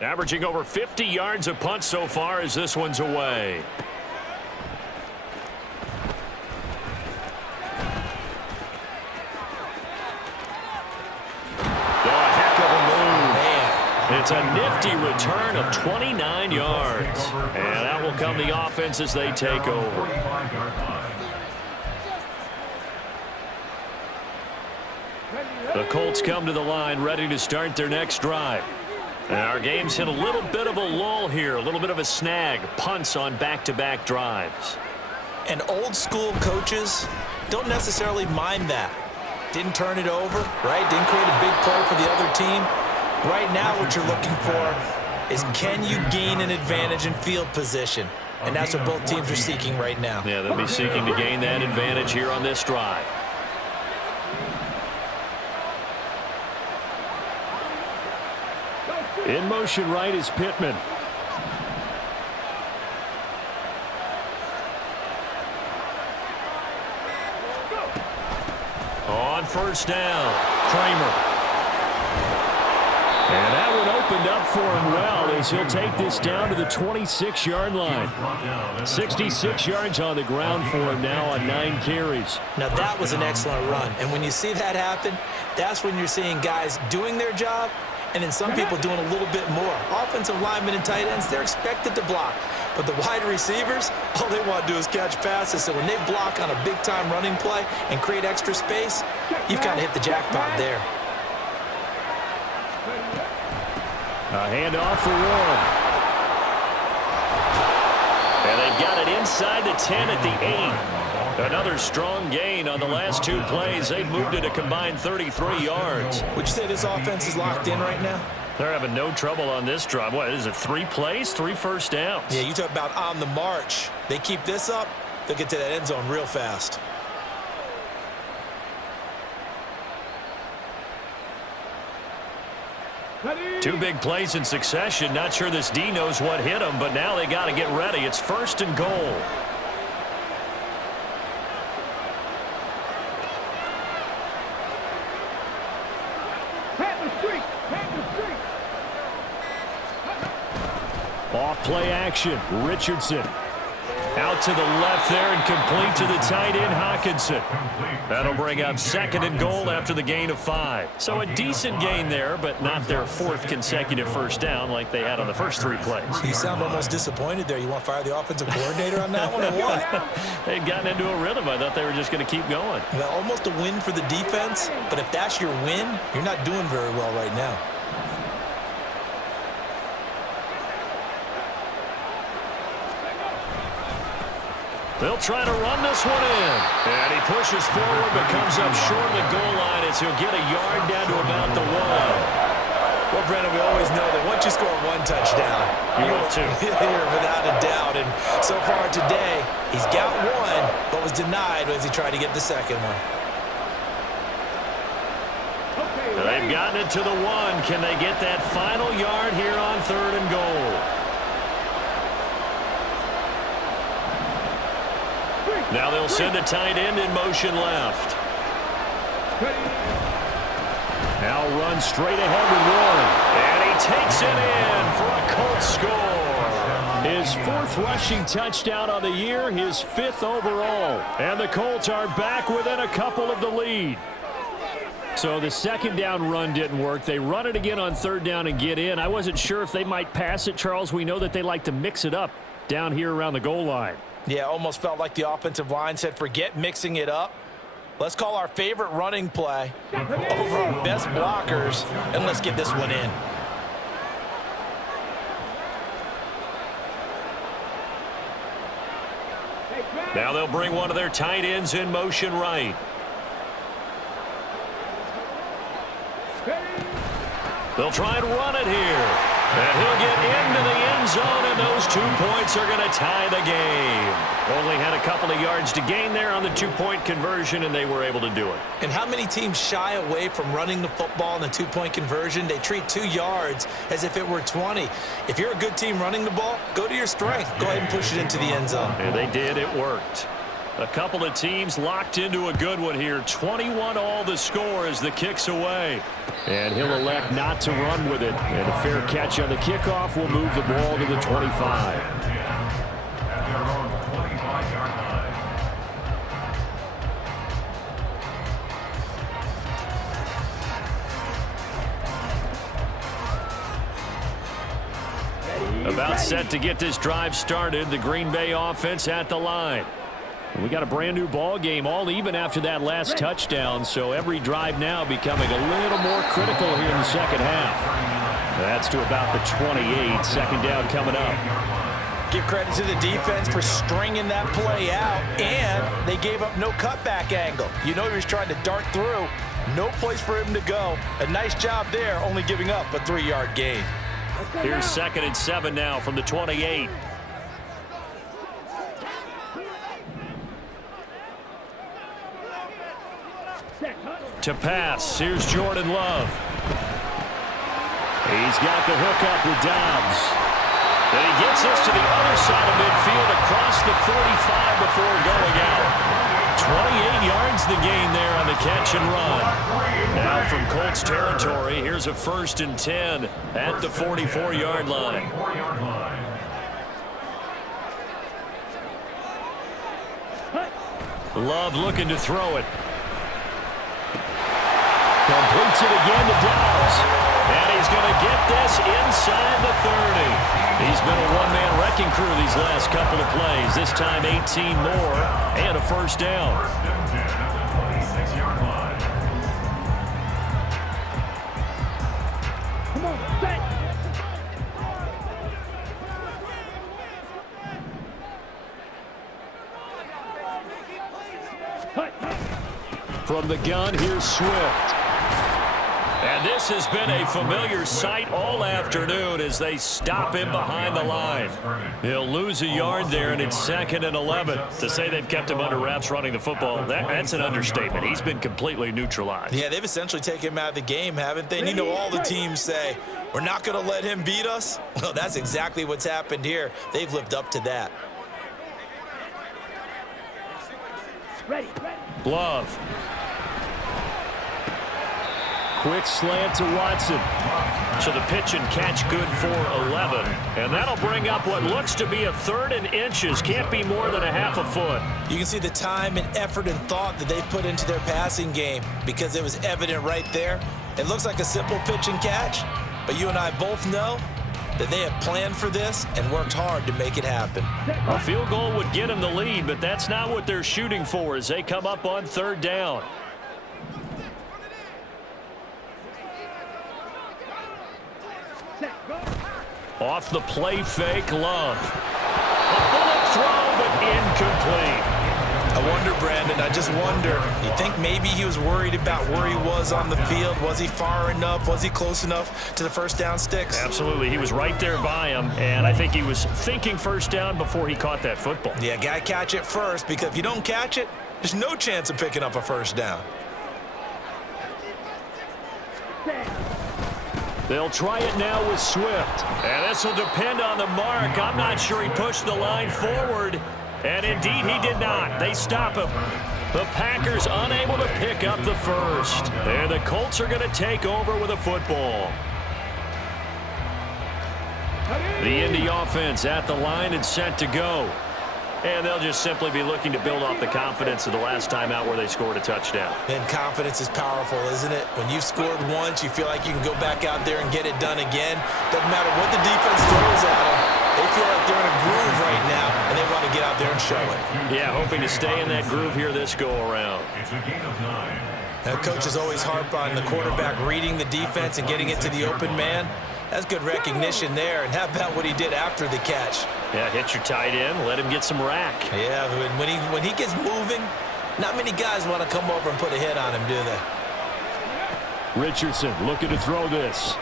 Averaging over 50 yards a punt so far as this one's away. It's a nifty return of 29 yards. And out will come the offense as they take over. The Colts come to the line ready to start their next drive. And our game's hit a little bit of a lull here, a little bit of a snag. Punts on back-to-back drives. And old school coaches don't necessarily mind that. Didn't turn it over, right? Didn't create a big play for the other team. Right now what you're looking for is, can you gain an advantage in field position? And that's what both teams are seeking right now. Yeah, they'll be seeking to gain that advantage here on this drive. In motion right is Pittman. On first down, Kramer. And that one opened up for him well as he'll take this down to the 26-yard line. 66 yards on the ground for him now on 9 carries. Now that was an excellent run. And when you see that happen, that's when you're seeing guys doing their job and then some people doing a little bit more. Offensive linemen and tight ends, they're expected to block. But the wide receivers, all they want to do is catch passes. So when they block on a big-time running play and create extra space, you've kind of hit the jackpot there. A handoff for Warren. And they've got it inside the 10 at the 8. Another strong gain on the last 2 plays. They've moved it a combined 33 yards. Would you say this offense is locked in right now? They're having no trouble on this drive. What is it, 3 plays, 3 first downs? Yeah, you talk about on the march. They keep this up, they'll get to that end zone real fast. Two big plays in succession. Not sure this D knows what hit him, but now they got to get ready. It's 1st and goal. Off play action. Richardson. Out to the left there and complete to the tight end, Hawkinson. That'll bring up 2nd and goal after the gain of 5. So a decent gain there, but not their 4th consecutive first down like they had on the first 3 plays. You sound almost disappointed there. You want to fire the offensive coordinator on that one or what? They'd gotten into a rhythm. I thought they were just going to keep going. Well, almost a win for the defense, but if that's your win, you're not doing very well right now. They'll try to run this one in. And he pushes forward but comes up short of the goal line as he'll get a yard down to about the 1. Well, Brennan, we always know that once you score 1 touchdown, you're without a doubt. And so far today, he's got 1, but was denied as he tried to get the 2nd one. They've gotten it to the 1. Can they get that final yard here on 3rd and goal? Now they'll send the tight end in motion left. Now run straight ahead with Warren. And he takes it in for a Colts score. His 4th rushing touchdown on the year, his 5th overall. And the Colts are back within a couple of the lead. So the 2nd down run didn't work. They run it again on 3rd down and get in. I wasn't sure if they might pass it, Charles. We know that they like to mix it up down here around the goal line. Yeah, almost felt like the offensive line said, forget mixing it up. Let's call our favorite running play over our best blockers, and let's get this one in. Now they'll bring one of their tight ends in motion right. They'll try and run it here. And he'll get into the end zone, and those 2 points are going to tie the game. Only had a couple of yards to gain there on the 2-point conversion, and they were able to do it. And how many teams shy away from running the football in the 2-point conversion? They treat 2 yards as if it were 20. If you're a good team running the ball, go to your strength. Go ahead and push it into the end zone. And they did. It worked. A couple of teams locked into a good one here. 21 all the score as the kick's away. And he'll elect not to run with it. And a fair catch on the kickoff will move the ball to the 25. set to get this drive started. The Green Bay offense at the line. We got a brand new ball game, all even after that last touchdown, so every drive now becoming a little more critical here in the second half. That's to about the 28. Second down coming up. Give credit to the defense for stringing that play out, and they gave up no cutback angle. You know he was trying to dart through. No place for him to go. A nice job there, only giving up a 3-yard gain. Here's 2nd and 7 now from the 28. To pass, here's Jordan Love. He's got the hook up with Dobbs. And he gets this to the other side of midfield across the 45 before going out. 28 yards the gain there on the catch and run. Now from Colts territory, here's a 1st and 10 at the 44-yard line. Love looking to throw it. Completes it again to Dobbs. And he's going to get this inside the 30. He's been a one-man wrecking crew these last couple of plays. This time 18 more and a 1st down. Come on, set. From the gun, here's Swift. And this has been a familiar sight all afternoon as they stop him behind the line. He'll lose a yard there, and it's 2nd and 11. To say they've kept him under wraps running the football, that's an understatement. He's been completely neutralized. Yeah, they've essentially taken him out of the game, haven't they? And you know all the teams say, we're not going to let him beat us. Well, that's exactly what's happened here. They've lived up to that. Ready. Love. Quick slant to Watson. So the pitch and catch good for 11. And that'll bring up what looks to be a 3rd and inches. Can't be more than a half a foot. You can see the time and effort and thought that they've put into their passing game because it was evident right there. It looks like a simple pitch and catch, but you and I both know that they have planned for this and worked hard to make it happen. A field goal would get them the lead, but that's not what they're shooting for as they come up on 3rd down. Off the play fake, Love. A bullet throw, but incomplete. I wonder, Brandon, I just wonder, you think maybe he was worried about where he was on the field? Was he far enough? Was he close enough to the 1st down sticks? Absolutely. He was right there by him, and I think he was thinking 1st down before he caught that football. Yeah, got to catch it first, because if you don't catch it, there's no chance of picking up a 1st down. They'll try it now with Swift. And this will depend on the mark. I'm not sure he pushed the line forward. And indeed, he did not. They stop him. The Packers unable to pick up the 1st. And the Colts are going to take over with a football. The Indy offense at the line and set to go. And they'll just simply be looking to build off the confidence of the last time out where they scored a touchdown. And confidence is powerful, isn't it? When you've scored once, you feel like you can go back out there and get it done again. Doesn't matter what the defense throws at them. They feel like they're in a groove right now, and they want to get out there and show it. Yeah, hoping to stay in that groove here this go-around. It's a gain of 9. Now, coaches always harp on the quarterback reading the defense and getting it to the open man. That's good recognition there. And how about what he did after the catch? Yeah, hit your tight end, let him get some rack. Yeah, when he gets moving, not many guys want to come over and put a hit on him, do they? Richardson looking to throw this.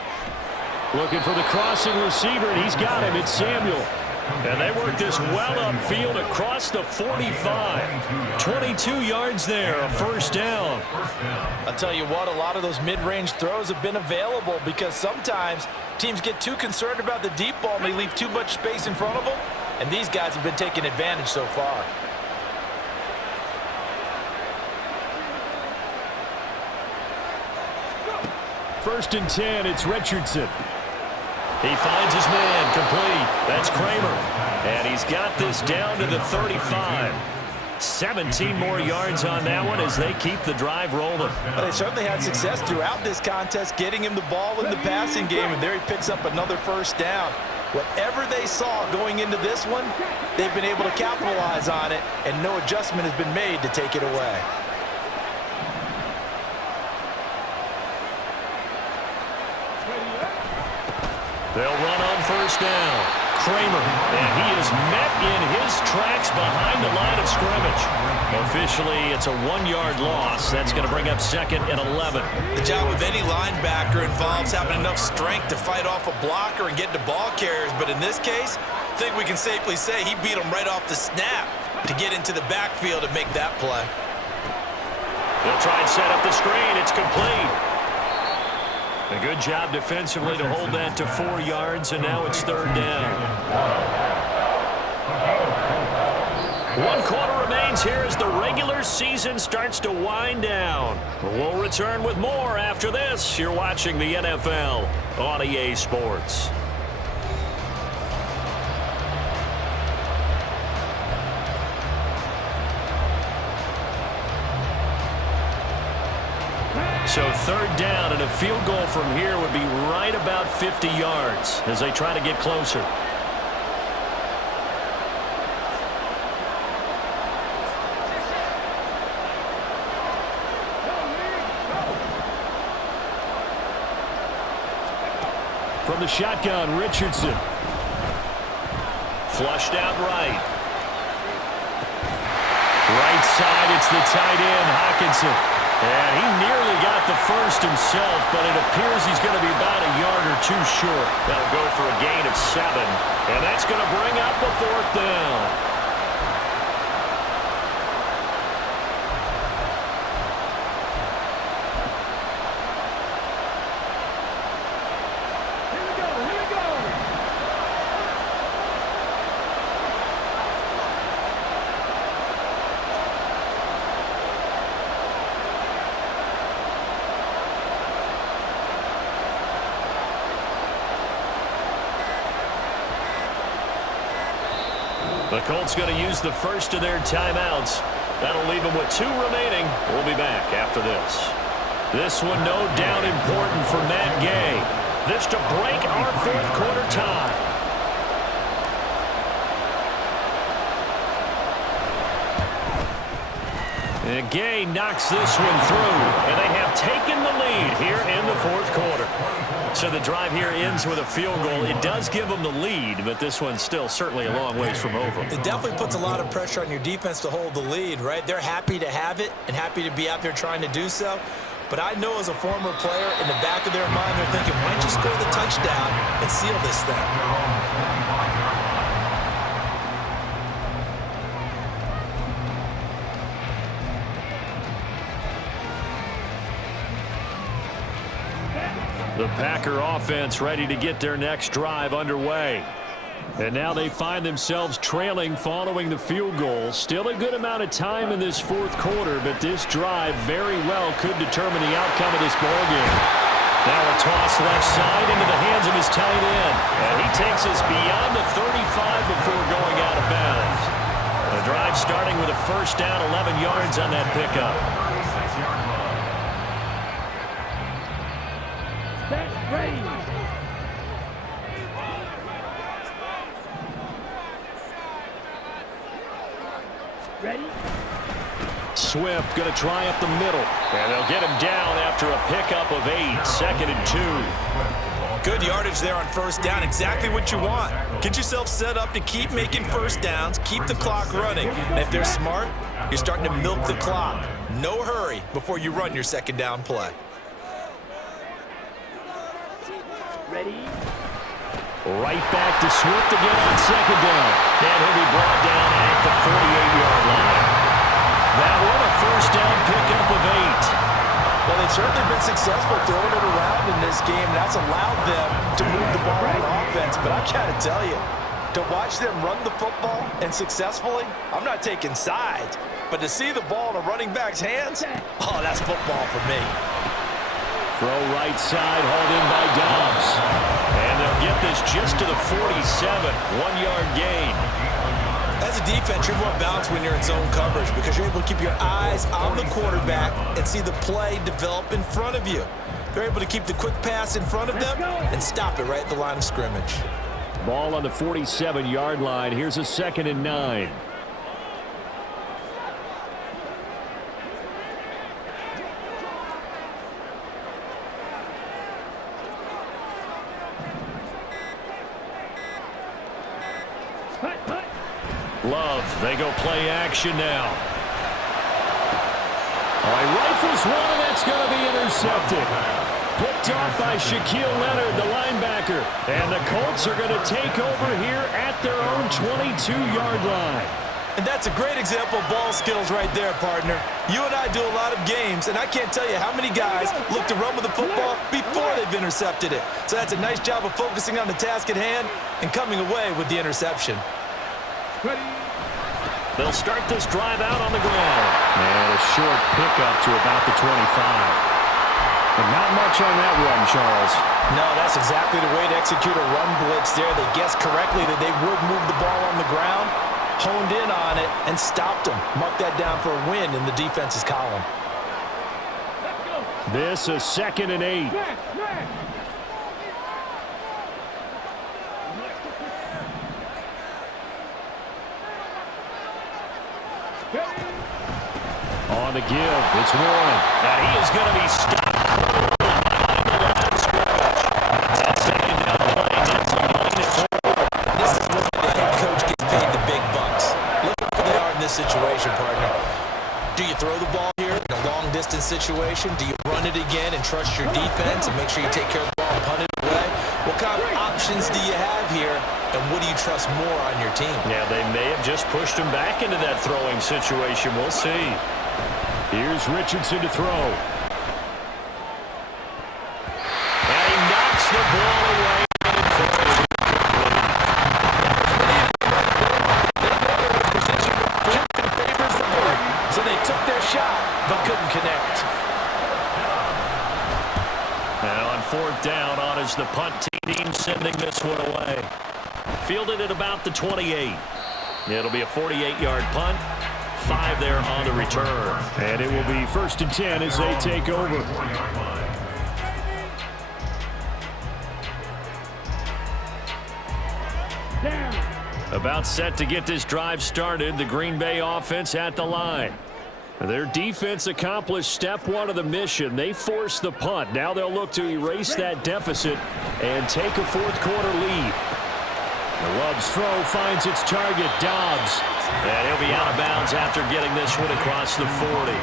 Looking for the crossing receiver, and he's got him. It's Samuel. And they work this well upfield across the 45. 22 yards there, a 1st down. I'll tell you what, a lot of those mid-range throws have been available because sometimes teams get too concerned about the deep ball and they leave too much space in front of them, and these guys have been taking advantage so far. First and 10, it's Richardson. He finds his man, complete. That's Kramer. And he's got this down to the 35. 17 more yards on that one as they keep the drive rolling. Well, they certainly had success throughout this contest, getting him the ball in the passing game, and there he picks up another 1st down. Whatever they saw going into this one, they've been able to capitalize on it, and no adjustment has been made to take it away. They'll run on first down. Kramer, and he is met in his tracks behind the line of scrimmage. Officially, it's a 1-yard loss. That's going to bring up 2nd and 11. The job of any linebacker involves having enough strength to fight off a blocker and get to ball carriers, but in this case, I think we can safely say he beat him right off the snap to get into the backfield and make that play. They'll try and set up the screen. It's complete. A good job defensively to hold that to 4 yards, and now it's 3rd down. 1 quarter remains here as the regular season starts to wind down. We'll return with more after this. You're watching the NFL on EA Sports. So 3rd down, and a field goal from here would be right about 50 yards as they try to get closer. From the shotgun, Richardson. Flushed out right. Right side, it's the tight end, Hockenson. And he nearly got the first himself, but it appears he's going to be about a yard or 2 short. That'll go for a gain of 7, and that's going to bring up the 4th down. The Colts going to use the first of their timeouts. That'll leave them with 2 remaining. We'll be back after this. This one no doubt important for Matt Gay. This to break our 4th quarter tie. And Gay knocks this one through, and they have taken the lead here in the 4th quarter. So the drive here ends with a field goal. It does give them the lead, but this one's still certainly a long ways from over. It definitely puts a lot of pressure on your defense to hold the lead, right? They're happy to have it and happy to be out there trying to do so. But I know as a former player, in the back of their mind, they're thinking, why don't you score the touchdown and seal this thing? The Packer offense ready to get their next drive underway. And now they find themselves trailing following the field goal. Still a good amount of time in this 4th quarter, but this drive very well could determine the outcome of this ballgame. Now a toss left side into the hands of his tight end. And he takes us beyond the 35 before going out of bounds. The drive starting with a first down, 11 yards on that pickup. Ready. Ready. Swift going to try up the middle. And they'll get him down after a pickup of 8, 2nd and 2. Good yardage there on first down. Exactly what you want. Get yourself set up to keep making first downs, keep the clock running. And if they're smart, you're starting to milk the clock. No hurry before you run your 2nd down play. Ready. Right back to Swift again on 2nd down. And he'll be brought down at the 48-yard line. That one a first down pickup of 8. Well, they've certainly been successful throwing it around in this game. That's allowed them to move the ball on offense. But I've got to tell you, to watch them run the football and successfully, I'm not taking sides. But to see the ball in a running back's hands, oh, that's football for me. Throw right side, hauled in by Dobbs. And they'll get this just to the 47, 1-yard gain. As a defense, you're more balanced when you're in zone coverage because you're able to keep your eyes on the quarterback and see the play develop in front of you. They're able to keep the quick pass in front of them and stop it right at the line of scrimmage. Ball on the 47-yard line. Here's a 2nd and 9. Love, they go play action now. Oh, he rifles one, and that's going to be intercepted. Picked off by Shaquille Leonard, the linebacker. And the Colts are going to take over here at their own 22-yard line. And that's a great example of ball skills right there, partner. You and I do a lot of games, and I can't tell you how many guys look to run with the football before they've intercepted it. So that's a nice job of focusing on the task at hand and coming away with the interception. They'll start this drive out on the ground. And a short pickup to about the 25. And not much on that run, Charles. No, that's exactly the way to execute a run blitz there. They guessed correctly that they would move the ball on the ground, honed in on it, and stopped them. Mark that down for a win in the defense's column. This is 2nd and 8. On the give, it's Warren. And he is going to be stopped behind the line of scrimmage. That 2nd down play gets a -4. This is where the head coach gets paid the big bucks. Look where they are in this situation, partner. Do you throw the ball here in a long-distance situation? Do you run it again and trust your defense and make sure you take care of the ball and punt it away? What kind of options do you have here, and what do you trust more on your team? Yeah, they may have just pushed him back into that throwing situation. We'll see. Here's Richardson to throw. And he knocks the ball away. So they took their shot, but couldn't connect. Now on 4th down, on is the punt team sending this one away. Fielded at about the 28. It'll be a 48-yard punt. 5 there on the return. And it will be 1st and 10 as they take over. About set to get this drive started. The Green Bay offense at the line. Their defense accomplished step 1 of the mission. They forced the punt. Now they'll look to erase that deficit and take a 4th quarter lead. Love's throw finds its target, Dobbs. And he'll be out of bounds after getting this one across the 40.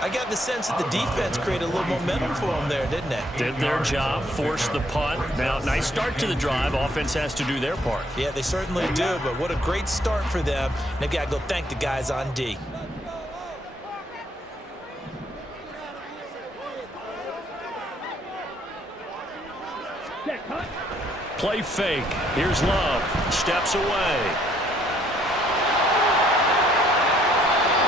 I got the sense that the defense created a little momentum for them there, didn't they? Did their job, forced the punt. Now, nice start to the drive. Offense has to do their part. Yeah, they certainly do, but what a great start for them. They've got to go thank the guys on D. Play fake. Here's Love. Steps away.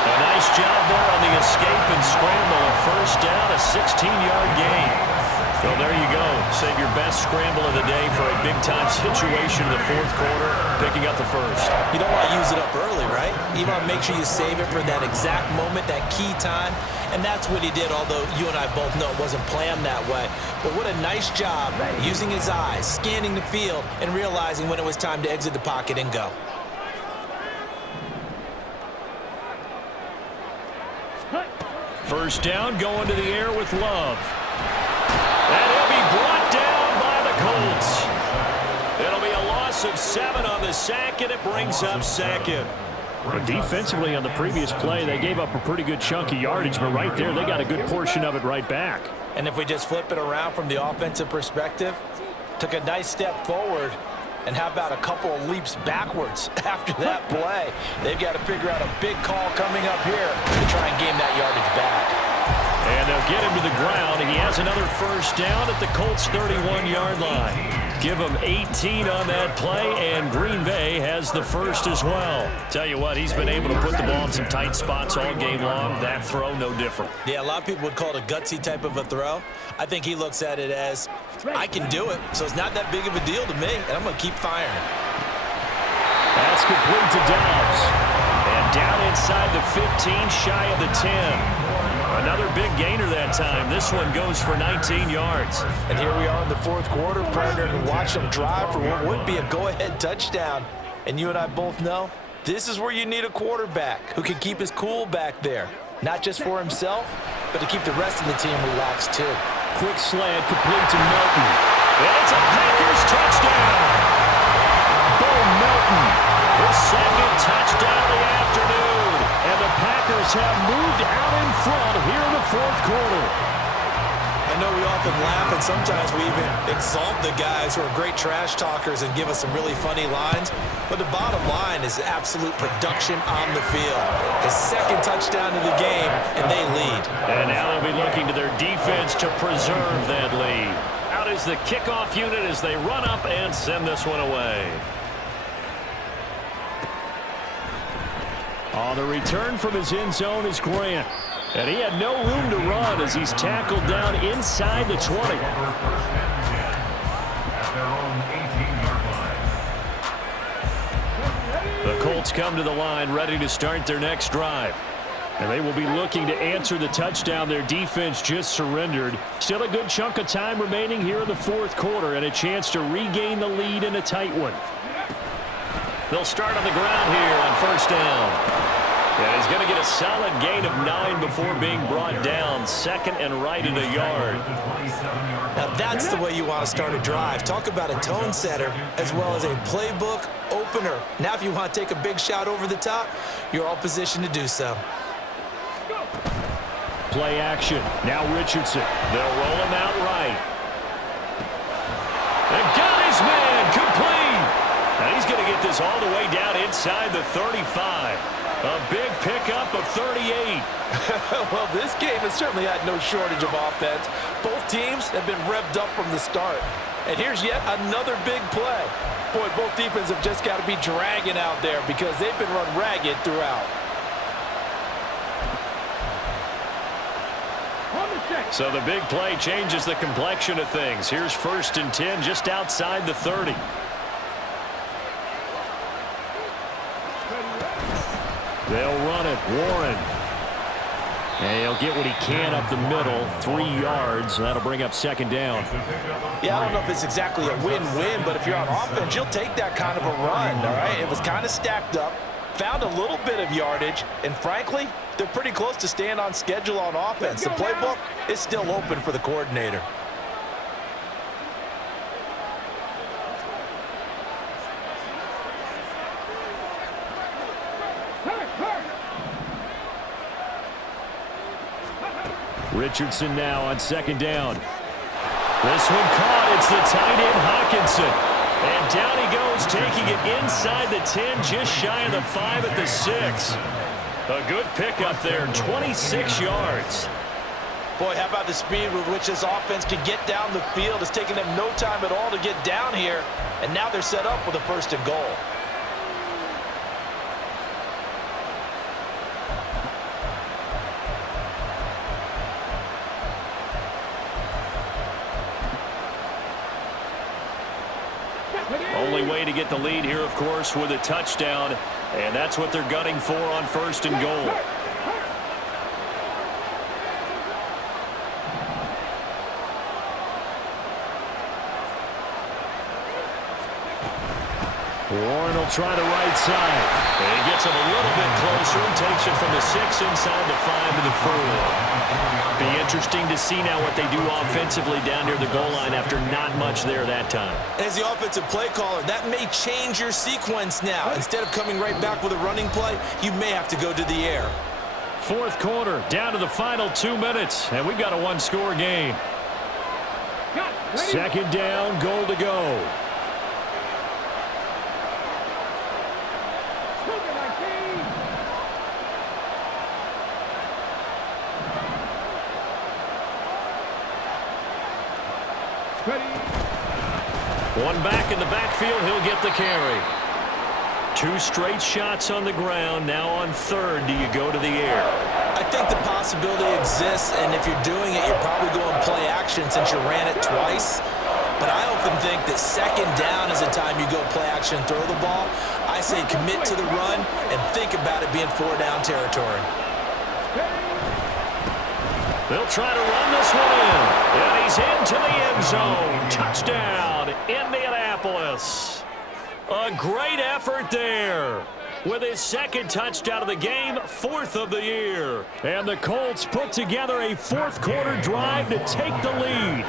A nice job there on the escape and scramble. A 1st down, a 16-yard gain. So there you go. Save your best scramble of the day for a big-time situation in the 4th quarter, picking up the 1st. You don't want to use it up early, right? You want to make sure you save it for that exact moment, that key time. And that's what he did, although you and I both know it wasn't planned that way. But what a nice job using his eyes, scanning the field, and realizing when it was time to exit the pocket and go. First down, going to the air with Love. And he'll be brought down by the Colts. It'll be a loss of 7 on the sack, and it brings up 2nd. But defensively on the previous play, they gave up a pretty good chunk of yardage, but right there, they got a good portion of it right back. And if we just flip it around from the offensive perspective, took a nice step forward, and how about a couple of leaps backwards after that play? They've got to figure out a big call coming up here to try and gain that yardage back. And they'll get him to the ground. He has another 1st down at the Colts' 31-yard line. Give him 18 on that play, and Green Bay has the 1st as well. Tell you what, he's been able to put the ball in some tight spots all game long. That throw, no different. Yeah, a lot of people would call it a gutsy type of a throw. I think he looks at it as, I can do it, so it's not that big of a deal to me, and I'm going to keep firing. That's complete to Dobbs. And Down inside the 15, shy of the 10. Another big gainer that time. This one goes for 19 yards. And here we are in the fourth quarter, partner, and watch them drive for what would be a go-ahead touchdown. And you and I both know this is where you need a quarterback who can keep his cool back there. Not just for himself, but to keep the rest of the team relaxed too. Quick slant complete to Melton. And it's a Packers touchdown. Bo Melton, his second touchdown of the afternoon. And the Packers have moved out in front here in the fourth quarter. I know we often laugh and sometimes we even exalt the guys who are great trash talkers and give us some really funny lines. But the bottom line is absolute production on the field. His second touchdown of the game, and they lead. And now they'll be looking to their defense to preserve that lead. Out is the kickoff unit as they run up and send this one away. On the return from his end zone is Grant. And he had no room to run as he's tackled down inside the 20. The Colts come to the line ready to start their next drive. And they will be looking to answer the touchdown their defense just surrendered. Still a good chunk of time remaining here in the fourth quarter and a chance to regain the lead in a tight one. They'll start on the ground here on first down. And he's going to get a solid gain of 9 before being brought down. Second and right at a yard. Now that's the way you want to start a drive. Talk about a tone setter as well as a playbook opener. Now if you want to take a big shot over the top, you're all positioned to do so. Play action. Now Richardson. They'll roll him out right. And got his man complete. And he's going to get this all the way down inside the 35. A big pickup of 38. Well, this game has certainly had no shortage of offense. Both teams have been revved up from the start. And here's yet another big play. Boy, both defenses have just got to be dragging out there because they've been run ragged throughout. So the big play changes the complexion of things. Here's first and 10 just outside the 30. They'll run it. Warren. And he'll get what he can up the middle. 3 yards. That'll bring up second down. Yeah, I don't know if it's exactly a win-win, but if you're on offense, you'll take that kind of a run, all right? It was kind of stacked up, found a little bit of yardage, and frankly, they're pretty close to staying on schedule on offense. The playbook is still open for the coordinator. Richardson now on second down. This one caught. It's the tight end Hawkinson. And down he goes, taking it inside the 10, just shy of the 5 at the 6. A good pickup there, 26 yards. Boy, how about the speed with which this offense can get down the field? It's taken them no time at all to get down here, and now they're set up with a first and goal. Only way to get the lead here, of course, with a touchdown, and that's what they're gunning for on first and goal. Warren will try the right side. And he gets him a little bit closer and takes it from the 6 inside the 5 to the 4. Be interesting to see now what they do offensively down near the goal line after not much there that time. As the offensive play caller, that may change your sequence now. Instead of coming right back with a running play, you may have to go to the air. Fourth quarter, down to the final 2 minutes, and we've got a one-score game. Second down, goal to go. One back in the backfield, he'll get the carry. 2 straight shots on the ground. Now on third, do you go to the air? I think the possibility exists, and if you're doing it, you're probably going play action since you ran it twice. but I often think that second down is a time you go play action and throw the ball. I say commit to the run and think about it being 4-down territory. They'll try to run this one in. And he's into the end zone. Touchdown, Indianapolis. A great effort there. With his second touchdown of the game, 4th of the year. And the Colts put together a fourth-quarter drive to take the lead.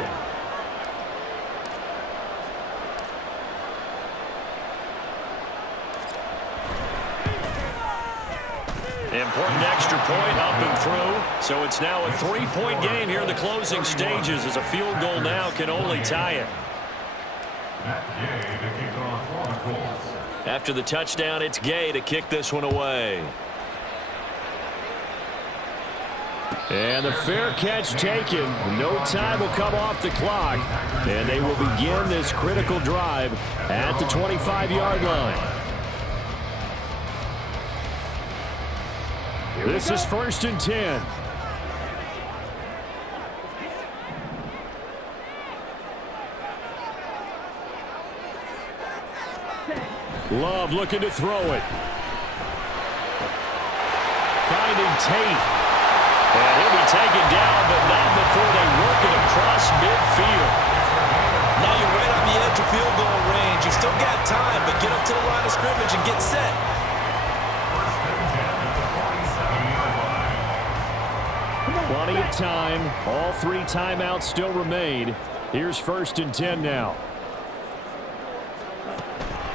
Important extra point up and through. So it's now a 3-point game here in the closing stages as a field goal now can only tie it. After the touchdown, it's Gay to kick this one away. And the fair catch taken. No time will come off the clock. And they will begin this critical drive at the 25-yard line. This is 1st and 10. Love looking to throw it. Finding Tate. And he'll be taken down, but not before they work it across midfield. Now you're right on the edge of field goal range. You've still got time, but get up to the line of scrimmage and get set. Plenty of time. All 3 timeouts still remain. Here's 1st and 10 now.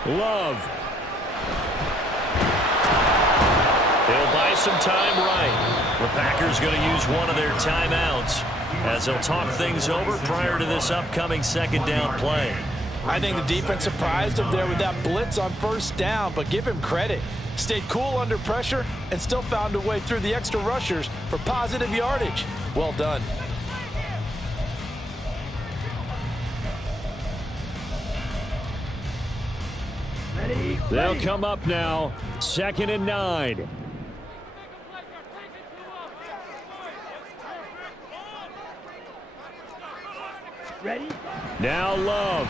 Love. They'll buy some time right. The Packers going to use one of their timeouts as they'll talk things over prior to this upcoming second down play. I think the defense surprised him there with that blitz on 1st down, but give him credit. Stayed cool under pressure and still found a way through the extra rushers for positive yardage. Well done. They'll come up now. 2nd and 9. Ready? Now Love.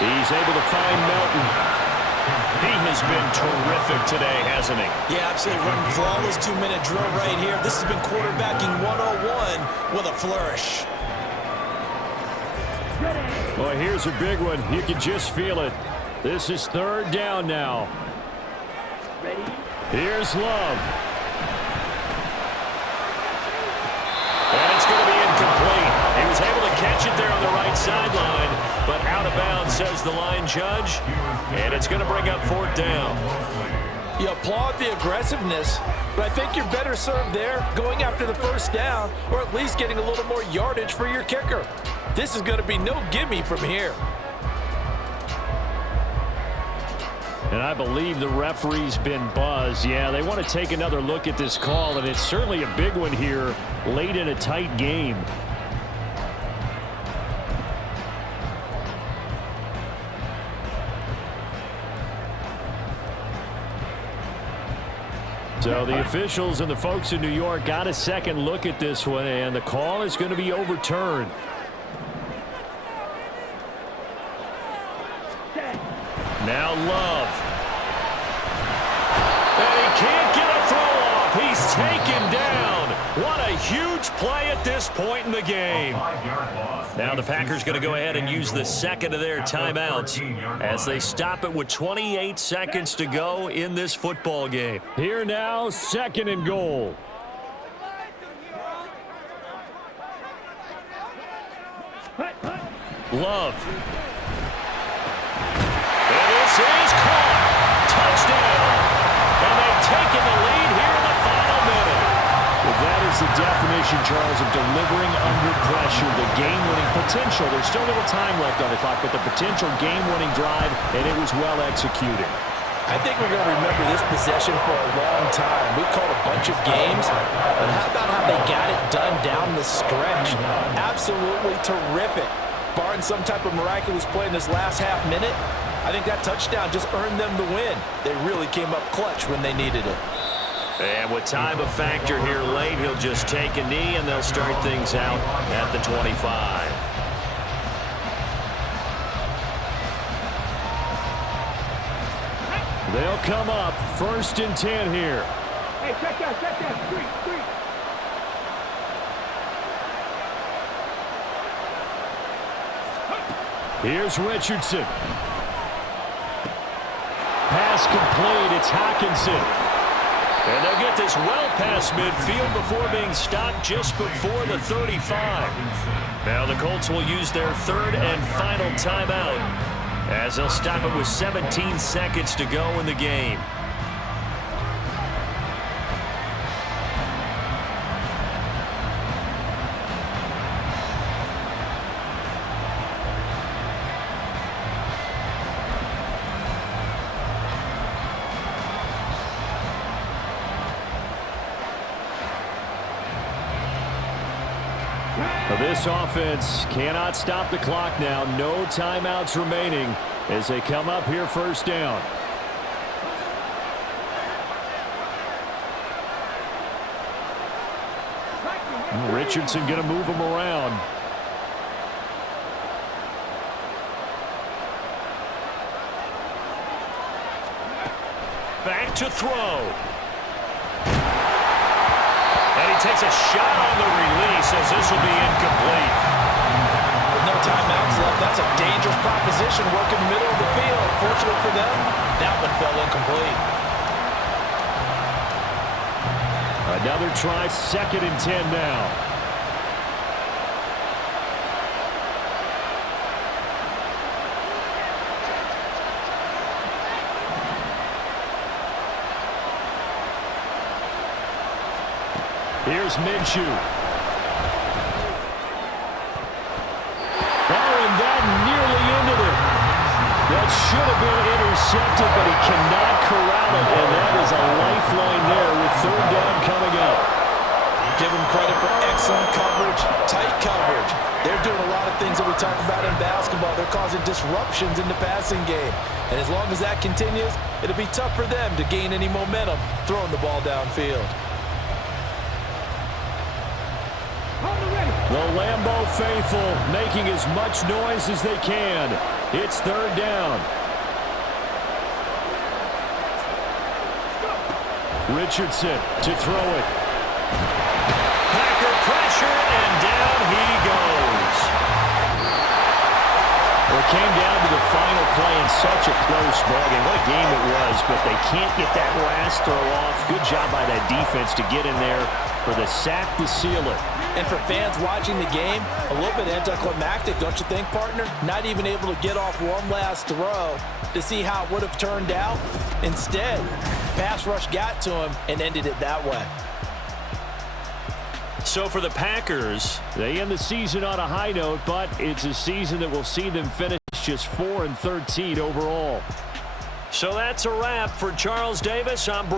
He's able to find Melton. He has been terrific today, hasn't he? Yeah, absolutely. Running flawless 2-minute drill right here. This has been quarterbacking 101 with a flourish. Well, here's a big one. You can just feel it. This is 3rd down now. Ready? Here's Love. And it's going to be incomplete. He was able to catch it there on the right sideline, but out of bounds, says the line judge. And it's going to bring up 4th down. You applaud the aggressiveness, but I think you're better served there going after the 1st down or at least getting a little more yardage for your kicker. This is going to be no gimme from here. And I believe the referee's been buzzed. Yeah, they want to take another look at this call, and it's certainly a big one here late in a tight game. So the officials and the folks in New York got a second look at this one, and the call is going to be overturned. Now Love. And he can't get a throw off. He's taken down. What a huge play at this point in the game. Now the Packers going to go ahead and use the second of their timeouts as they stop it with 28 seconds to go in this football game. Here now, 2nd and goal. Love. And this is caught. Touchdown. And they've taken the lead here in the final minute. Well, that is the definition, Charles, of delivering under pressure. The game-winning potential. There's still a little time left on the clock, but the potential game-winning drive, and it was well executed. I think we're going to remember this possession for a long time. We've called a bunch of games, but how about how they got it done down the stretch? Absolutely terrific. Barring some type of miraculous play in this last half minute, I think that touchdown just earned them the win. They really came up clutch when they needed it. And with time a factor here late, he'll just take a knee, and they'll start things out at the 25. They'll come up 1st and 10 here. Hey, check that, street. Here's Richardson. Pass complete. It's Hawkinson. And they'll get this well past midfield before being stopped just before the 35. Now the Colts will use their 3rd and final timeout, as they'll stop it with 17 seconds to go in the game. This offense cannot stop the clock now. No timeouts remaining as they come up here 1st down. Richardson going to move him around. Back to throw. And he takes a shot on the release, as this will be incomplete. With no timeouts left, that's a dangerous proposition. Work in the middle of the field. Fortunate for them, that one fell incomplete. Another try, 2nd and 10 now. Here's Minshew. Oh, and that nearly ended it. That should have been intercepted, but he cannot corral it, and that is a lifeline there with 3rd down coming up. Give them credit for excellent coverage, tight coverage. They're doing a lot of things that we talk about in basketball. They're causing disruptions in the passing game. And as long as that continues, it'll be tough for them to gain any momentum throwing the ball downfield. The Lambeau faithful making as much noise as they can. It's 3rd down. Richardson to throw it. Packer pressure, and down he goes. Well, it came down to the final play in such a close ball game. What a game it was, but they can't get that last throw off. Good job by that defense to get in there for the sack to seal it. And for fans watching the game, a little bit anticlimactic, don't you think, partner? Not even able to get off one last throw to see how it would have turned out. Instead, pass rush got to him and ended it that way. So for the Packers, they end the season on a high note, but it's a season that will see them finish just 4-13 overall. So that's a wrap for Charles Davis. I'm